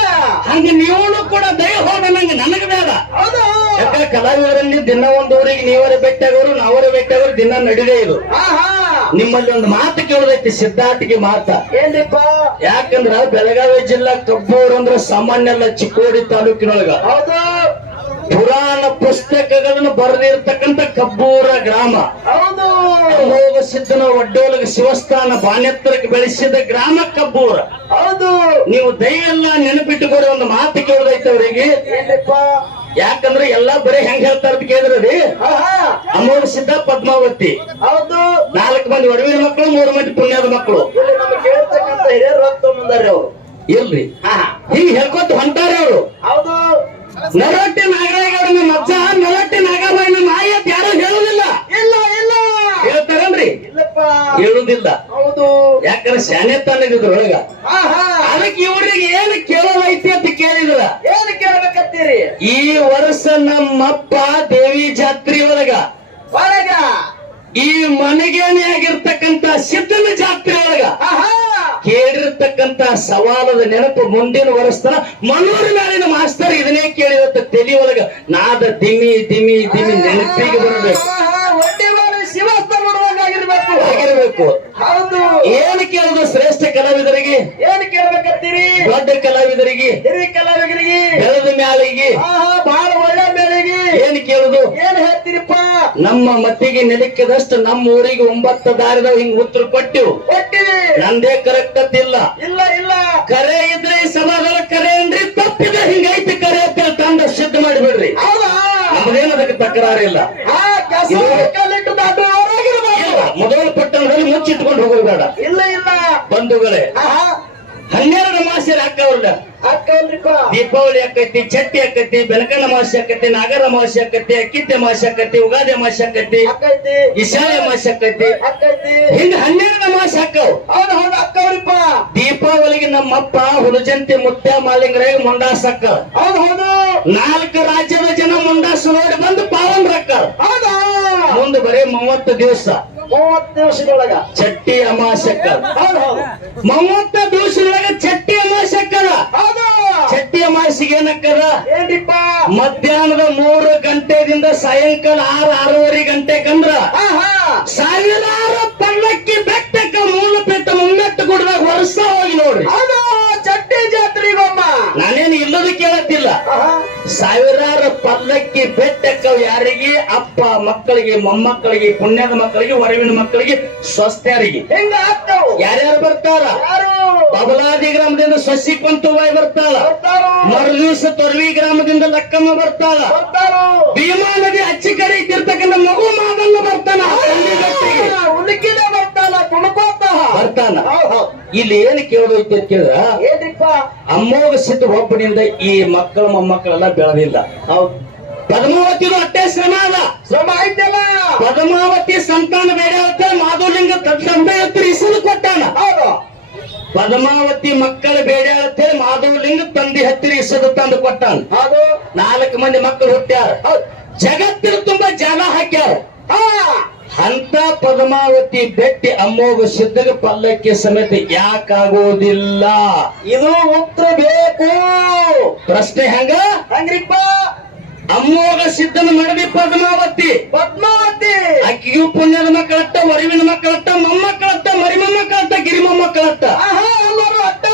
ಹಂಗ ನೀವು ಕೂಡ ದೈವ ಹೋಗಂಗ ನನಗ ಬೇಡ. ಹೌದು ಯಾಕಂದ್ರೆ ಕಲಾವಿದರಲ್ಲಿ ದಿನ ಒಂದ್ ಊರಿಗೆ ನೀವರೇ ಭೇಟಿಯಾಗೋರು ನಾವರೇ ಭೇಟಿಯಾಗೋರು ದಿನ ನಡಿದೇ ಇದು. ನಿಮ್ಮಲ್ಲಿ ಒಂದು ಮಾತು ಕೇಳದೈತಿ ಸಿದ್ಧಾರ್ಥಿಗೆ ಮಾತ ಏನ್ರಿಪ್ಪ ಯಾಕಂದ್ರ ಬೆಳಗಾವಿ ಜಿಲ್ಲಾ ಕಬ್ಬೂರ್ ಅಂದ್ರ ಸಾಮಾನ್ಯ ಅಲ್ಲ ಚಿಕ್ಕೋಡಿ ತಾಲೂಕಿನೊಳಗ ಹೌದು ಪುರಾಣ ಪುಸ್ತಕಗಳನ್ನು ಬರೆದಿರ್ತಕ್ಕಂಥ ಕಬ್ಬೂರ ಗ್ರಾಮ. ಹೌದು ಅಮೋಘ ಸಿದ್ಧನ ಒಡ್ಡೋಲಗ ಶಿವಸ್ಥಾನ ಬಾನೆತ್ತರಕ್ಕೆ ಬೆಳೆಸಿದ ಗ್ರಾಮ ಕಬ್ಬೂರ. ಹೌದು ನೀವು ದಯೆಲ್ಲ ನೆನಪಿಟ್ಟುಕೊಡಿ ಒಂದು ಮಾತು ಕೇಳದೈತೆ ಅವರಿಗೆ. ಏನ್ರಿಪ್ಪ ಯಾಕಂದ್ರೆ ಎಲ್ಲಾ ಬರೀ ಹೆಂಗ್ ಹೇಳ್ತಾರ ಅಂತ ಕೇಳಿದ್ರಿ ಅಮೋಘ ಸಿದ್ಧ ಪದ್ಮಾವತಿ ಹೌದು 4 ಮಂದಿ ಒಡವಿನ ಮಕ್ಕಳು 3 ಮಂದಿ ಪುಣ್ಯದ ಮಕ್ಕಳು. ಇಲ್ಲಿ ನಮ್ಗೆ ಕೇಳ್ತಕ್ಕಂಥ ಹಿರಿಯರು ರಕ್ತ ಮುಂದಾರೆ ಅವರು ಇಲ್ರಿ ಹಿಂಗ್ ಹೇಳ್ಕೊತ ಹೊಂಟಾರೆ ಅವರು. ಹೌದು ನರಟ್ಟಿ ನಾಗರಾಯಗೌಡನ ಮಜ್ಜ ನರಟ್ಟಿ ನಾಗರಾಯನ ನಾಯಿ ಅಂತ ಯಾರು ಹೇಳುದಿಲ್ಲ. ಇಲ್ಲ ಇಲ್ಲ ಹೇಳ್ತಾರನ್ರಿ ಇಲ್ಲಪ್ಪ ಹೇಳುದಿಲ್ಲ. ಹೌದು ಯಾಕಂದ್ರೆ ಶಾನೆತನ ಇದ್ರೊಳಗ ಆಹಾ ಅದಕ್ಕೆ ಇವ್ರಿಗೆ ಏನು ಕೇಳೋದೈತಿ ಅಂತ ಕೇಳಿದ್ರ ಏನ್ ಕೇಳ್ಬೇಕತ್ತೀರಿ ಈ ವರ್ಷ ನಮ್ಮಪ್ಪ ದೇವಿ ಜಾತ್ರೆ ಒಳಗ ಹೊರಗ ಈ ಮನೆಗೇನೆ ಆಗಿರ್ತಕ್ಕಂತ ಸಿದ್ಧನ ಜಾತ್ರೆ ಒಳಗ ಆಹಾ ಕೇಳಿರ್ತಕ್ಕಂತ ಸವಾಲದ ನೆನಪು ಮುಂದಿನ ವರ್ಷ ಮನೂರು ನಾಳಿನ ಮಾಸ್ತರ್ ಇದನ್ನೇ ಕೇಳಿರತ್ತ ತಲೆ ಒಳಗ ನಾದ ದಿಮಿ ದಿಮಿ ದಿಮಿ ನೆನಪಿಗೆ ಬರಬೇಕು. ಒಡ್ಡಿ ಮಾಡಿ ಶಿವಸ್ಥ ನೋಡುವಂಗಾಗಿರ್ಬೇಕು ಆಗಿರ್ಬೇಕು. ಹೌದು ಏನು ಕೇಳುದು ಶ್ರೇಷ್ಠ ಕಲಾವಿದರಿಗೆ ಏನ್ ಕೇಳ್ಬೇಕತ್ತೀರಿ ದೊಡ್ಡ ಕಲಾವಿದರಿಗೆ ಹಿರಿಯ ಕಲಾವಿದರಿಗೆ ಬೆಳೆದ ಮ್ಯಾಲಿಗೆ ಆಹಾ ಬಹಳ ಒಳ್ಳೆ ಮೇಲೆಗೆ ಏನ್ ಕೇಳುದು ಏನ್ ಹೇಳ್ತೀರಿಪ್ಪ ನಮ್ಮ ಮತ್ತಿಗೆ ನೆಲಕ್ಕಿದಷ್ಟು ನಮ್ಮ ಊರಿಗೆ 9 ದಾರಿದವ್ ಹಿಂಗ್ ಉತ್ತರ ಕೊಟ್ಟಿವು. ಕೊಟ್ಟಿವಿ ನಂದೇ ಕರೆಕ್ಟ್ ಇಲ್ಲ ಇಲ್ಲ ಇಲ್ಲ ಕರೆ ಇದ್ರೆ ಈ ಸಮಾಜದ ಕರೆ ಏನ್ರಿ ತಪ್ಪಿದ್ರೆ ಹಿಂಗೈತಿ ಕರೆ ಅಂತ ತಂಡ ಸಿದ್ಧ ಮಾಡಿಬಿಡ್ರಿ. ಹೌದಾ ನಮ್ದೇನು ಅದಕ್ಕೆ ತಕರಾರಿಲ್ಲ. ಕಲ್ಲಿಟ್ಟು ದಾಟುವವರಾಗಿರ್ಬೇಕು ಮೊದಲ ಪಟ್ಟಣದಲ್ಲಿ ಮುಚ್ಚಿಟ್ಕೊಂಡು ಹೋಗೋದು ಬೇಡ. ಇಲ್ಲ ಇಲ್ಲ ಬಂಧುಗಳೇ ಆಹಾ 12 ಅಮಾವಾಸ್ಯೆ ಹಾಕವ್ರಲ್ಲ. ಅಕ್ಕಲ್ರಿಪ್ಪ ದೀಪಾವಳಿ ಆಕೈತಿ, ಚಟ್ಟಿ ಆಕೈತಿ, ಬೆನಕನ ಅಮಾವಾಸ್ಯೆ ಆಕೈತಿ, ನಾಗರ ಅಮಾವಾಸ್ಯೆ ಆಕೈತಿ, ಅಕ್ಕಿತ್ತಿ ಅಮಾವಾಸ್ಯೆ ಆಕೈತಿ, ಉಗಾದಿ ಅಮಾವಾಸ್ಯೆ ಆಕೈತಿ, ಅಕ್ಕೈತಿ ಈಶಾನ್ಯ ಅಮಾವಾಸ್ಯ ಆಕೈತಿ. ಅಕ್ಕೈತಿ ಹಿಂಗ 12 ಅಮಾವಾಸ್ಯೆ ಹಾಕವ್. ಹೌದು ಹೌದು ಅಕ್ಕವ್ರಿಪ್ಪ ದೀಪಾವಳಿಗೆ ನಮ್ಮಪ್ಪ ಹುಲಜಂತಿ ಮುತ್ಯ ಮಾಲಿಂಗರಾಗ ಮುಂಡಾಸ್ ಹಾಕ. ಹೌದು ಹೌದು 4 ರಾಜ್ಯದ ಜನ ಮುಂಡಾಸ್ ನೋಡಿ ಬಂದು ಪಾವನ್ ಹಾಕ. ಹೌದಾ ಮುಂದೆ ಬರೀ 30 ದಿವಸ 30 ದಿವಸದೊಳಗ ಚಟ್ಟಿ ಅಮಾವಾಸ್ಯೆ ಹಾಕ. ಹೌದು ಹೌದು 30 ದಿವಸದೊಳಗ ಚಟ್ಟಿ ಅಮಾವಾಸ್ಯೆ ಹಾಕದ. ಹೌದು ಚಟ್ಟಿ ಅಮಾವಾಸ್ಯೆಗೆ ಏನಕ್ಕದ? ಏನ್ರಿಪ್ಪ ಮಧ್ಯಾಹ್ನದ 3 ಗಂಟೆದಿಂದ ಸಾಯಂಕಾಲ 6-6:30 ಗಂಟೆಗಂದ್ರ ಹಾ ಸಾವಿರಾರು ಪಲ್ಲಕ್ಕಿ ಬೆಟ್ಟಕ್ಕ ಮೂಲಪೀಠ ಮುಮ್ಮೆಟ್ಟು ಗುಡ್ದಾಗ ವರ್ಷ ಹೋಗಿ ನೋಡ್ರಿ. ಹೌದು ಚಟ್ಟಿ ಜಾತ್ರೆಗೊಮ್ಮ ನಾನೇನು ಇಲ್ಲದ ಕೇಳತ್ತಿಲ್ಲ. ಸಾವಿರಾರು ಪಲ್ಲಕ್ಕಿ ಬೆಟ್ಟಕ್ಕ ಯಾರಿಗೆ? ಅಪ್ಪ ಮಕ್ಕಳಿಗೆ, ಮೊಮ್ಮಕ್ಕಳಿಗೆ, ಪುಣ್ಯದ ಮಕ್ಕಳಿಗೆ, ಹೊರವಿನ ಮಕ್ಕಳಿಗೆ, ಸ್ವಸ್ಥರಿಗೆ. ಹೆಂಗ ಆಗ್ತಾವು ಯಾರ್ಯಾರು ಬರ್ತಾರ? ಯಾರು ಬಬಲಾದಿ ಗ್ರಾಮದಿಂದ ಸಸಿ ಕೊಂತುಬಾಯಿ ಬರ್ತಾಳ. ಬರ್ತಾರು ಮರುದಿವಸ ತೊರ್ವಿ ಗ್ರಾಮದಿಂದ ಲಕ್ಕಮ್ಮ ಬರ್ತಾಳ. ಬರ್ತಾರು ಭೀಮಾ ನದಿ ಅಚ್ಚಿ ಕಡೆ ಇದ್ದಿರ್ತಕ್ಕಂಥ ಮಗು ಮಾದನ್ನ ಬರ್ತಾನ. ಉಳುಕಿದ ಬರ್ತಾನ ಕುಣಕೋತ ಬರ್ತಾನ. ಹೌದು ಇಲ್ಲಿ ಏನು ಕೇಳೋದೈತಿ ಅಂತ ಕೇಳಿದ್ರ, ಏನ್ರಿಪ್ಪ ಅಮ್ಮೋಗ ಸಿದ್ಧ ಒಬ್ಬನಿಂದ ಈ ಮಕ್ಕಳು ಮೊಮ್ಮಕ್ಕಳೆಲ್ಲ ಬೆಳೆದಿಲ್ಲ. ಹೌದು ಪದ್ಮಾವತಿದು ಅಟ್ಟೆ ಶ್ರಮ ಅದ. ಶ್ರಮ ಐತಲ್ಲ ಪದ್ಮಾವತಿ ಸಂತಾನ ಬೇರೆ ಆಗುತ್ತೆ. ಮಾಧುಲಿಂಗ ತಂದೆ ಇಸಲು ಕೊಟ್ಟಾನ. ಹೌದು ಪದ್ಮಾವತಿ ಮಕ್ಕಳು ಬೇಡ ಅಂತೇಳಿ ಮಾಧವಲಿಂಗ ತಂದೆ ಹತ್ತಿರ ಇಸದು ತಂದು ಕೊಟ್ಟಾನ. ಹೌದು 4 ಮಂದಿ ಮಕ್ಕಳು ಹುಟ್ಟ್ಯಾರ. ಜಗತ್ತಿನ ತುಂಬಾ ಜನ ಹಾಕ್ಯಾರ. ಹಾ ಅಂತ ಪದ್ಮಾವತಿ ಬೆಟ್ಟಿ ಅಮ್ಮೋಗ ಸಿದ್ಧಗ ಪಲ್ಲಕ್ಕಿ ಸಮೇತ ಯಾಕಾಗೋದಿಲ್ಲ? ಇದು ಉತ್ತರ ಬೇಕು. ಪ್ರಶ್ನೆ ಹೆಂಗ? ಹಂಗ್ರಿಪ್ಪ ಅಮ್ಮೋಗ ಸಿದ್ಧನ ಮಡದಿ ಪದ್ಮಾವತಿ. ಪದ್ಮಾವತಿ ಅಕ್ಕಿಗೂ ಪುಣ್ಯದ ಮಕ್ಕಳತ್ತ, ವರಿವಿನ ಮಕ್ಕಳತ್ತ, ಮೊಮ್ಮಕ್ಕಳತ್ತ, ಮರಿ ಮೊಮ್ಮಕ್ಕಳತ್ತ, ಗಿರಿ ಮೊಮ್ಮಕ್ಕಳತ್ತ, ಎಲ್ಲರೂ ಅಟ್ಟ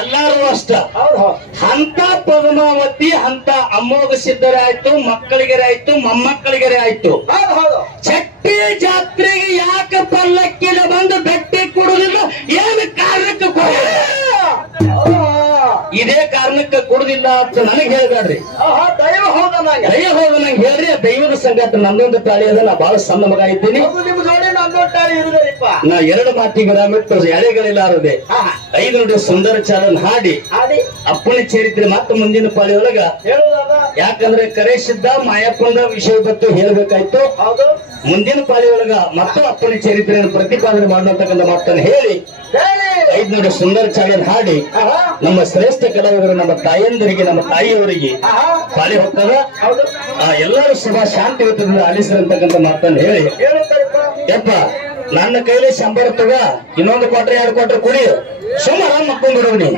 ಎಲ್ಲಾರು ಅಷ್ಟ. ಹೌದು ಹೌದು ಅಂತ ಪದ್ಮಾವತಿ ಅಂತ ಅಮ್ಮೋಗ ಸಿದ್ಧರೇ ಆಯ್ತು, ಮಕ್ಕಳಿಗರೇ ಆಯ್ತು, ಮೊಮ್ಮಕ್ಕಳಿಗರೇ ಆಯ್ತು. ಹೌದು ಹೌದು ಚಟ್ಟಿ ಜಾತ್ರೆಗೆ ಯಾಕೆ ಪಲ್ಲಕ್ಕಿನ ಬಂದು ಬೆಟ್ಟಿ ಕೊಡುದಿಲ್ಲ? ಏನು ಕಾರಣಕ್ಕೆ ಕೊಡುದಿಲ್ಲ? ಇದೇ ಕಾರಣಕ್ಕೆ ಕೊಡುದಿಲ್ಲ ಅಂತ ನನಗೆ ಹೇಳ್ಬೇಡ್ರಿ. ದೈವ ಹೌದ ನಂಗೆ ದಯ ಹೋದ ನಂಗೆ ಹೇಳ್ರಿ. ಆ ದೈವದ ಸಂಗಾಟ ನಂದೊಂದು ತಾಳಿ ಅದ. ನಾ ಬಹಳ ಸಣ್ಣ ಮಗ ಇದ್ದೀನಿ. ಹೌದು ನಿಮ್ ಜೋಡಿ ನಂದೊಟ್ಟಾಳಿ ಇರುದರಿಪ್ಪ. ನಾ 2 ಮಾತಿಗೆ ಬಿಟ್ಟು ಎಳೆಗಳಿಲ್ಲಾರದೆ 5 ನುಡಿ ಸುಂದರ ಚಾಲನ್ ಹಾಡಿ ಆಡಿ ಅಪ್ಪನ ಚರಿತ್ರೆ ಮತ್ತೆ ಮುಂದಿನ ಪಾಳಿಯೊಳಗ ಹೇಳುವುದಾದ ಯಾಕಂದ್ರೆ ಕರೆಸಿದ್ದ ಮಾಯಪ್ಪನ ವಿಷಯ ಬತ್ತು ಹೇಳ್ಬೇಕಾಯ್ತು. ಹೌದು ಮುಂದಿನ ಪಾಳಿಯೊಳಗ ಮತ್ತು ಅಪ್ಪನ ಚರಿತ್ರೆಯನ್ನು ಪ್ರತಿಪಾದನೆ ಮಾಡುವಂತಕ್ಕಂಥ ಮಾತನ್ನು ಹೇಳಿ ಹೇಳಿ 5 ನುಡಿ ಸುಂದರ ಚಾಲನ್ ಹಾಡಿ ನಮ್ಮ ಶ್ರೇಷ್ಠ ಕಲಾವಿದರು, ನಮ್ಮ ತಾಯಂದರಿಗೆ, ನಮ್ಮ ತಾಯಿಯವರಿಗೆ ಪಾಳಿ ಹೋಗ್ತದ. ಹೌದು ಎಲ್ಲರೂ ಸದಾ ಶಾಂತಿಯುತದಿಂದ ಆಲಿಸಿರಂತಕ್ಕಂಥ ಮಾತನ್ನು ಹೇಳಿ, ಹೇಳುತ್ತಾರಪ್ಪ. ಯಪ್ಪ ನನ್ನ ಕೈಲಿ 100 ತಗ, ಇನ್ನೊಂದು ಕ್ವಾಟ್ರೆ 2 ಕ್ವಾಟ್ರೆ ಕುಡಿ, ಸುಮಾರು ಮಕ್ಕೊಂಡ್ಬಿಡೋಣಿ.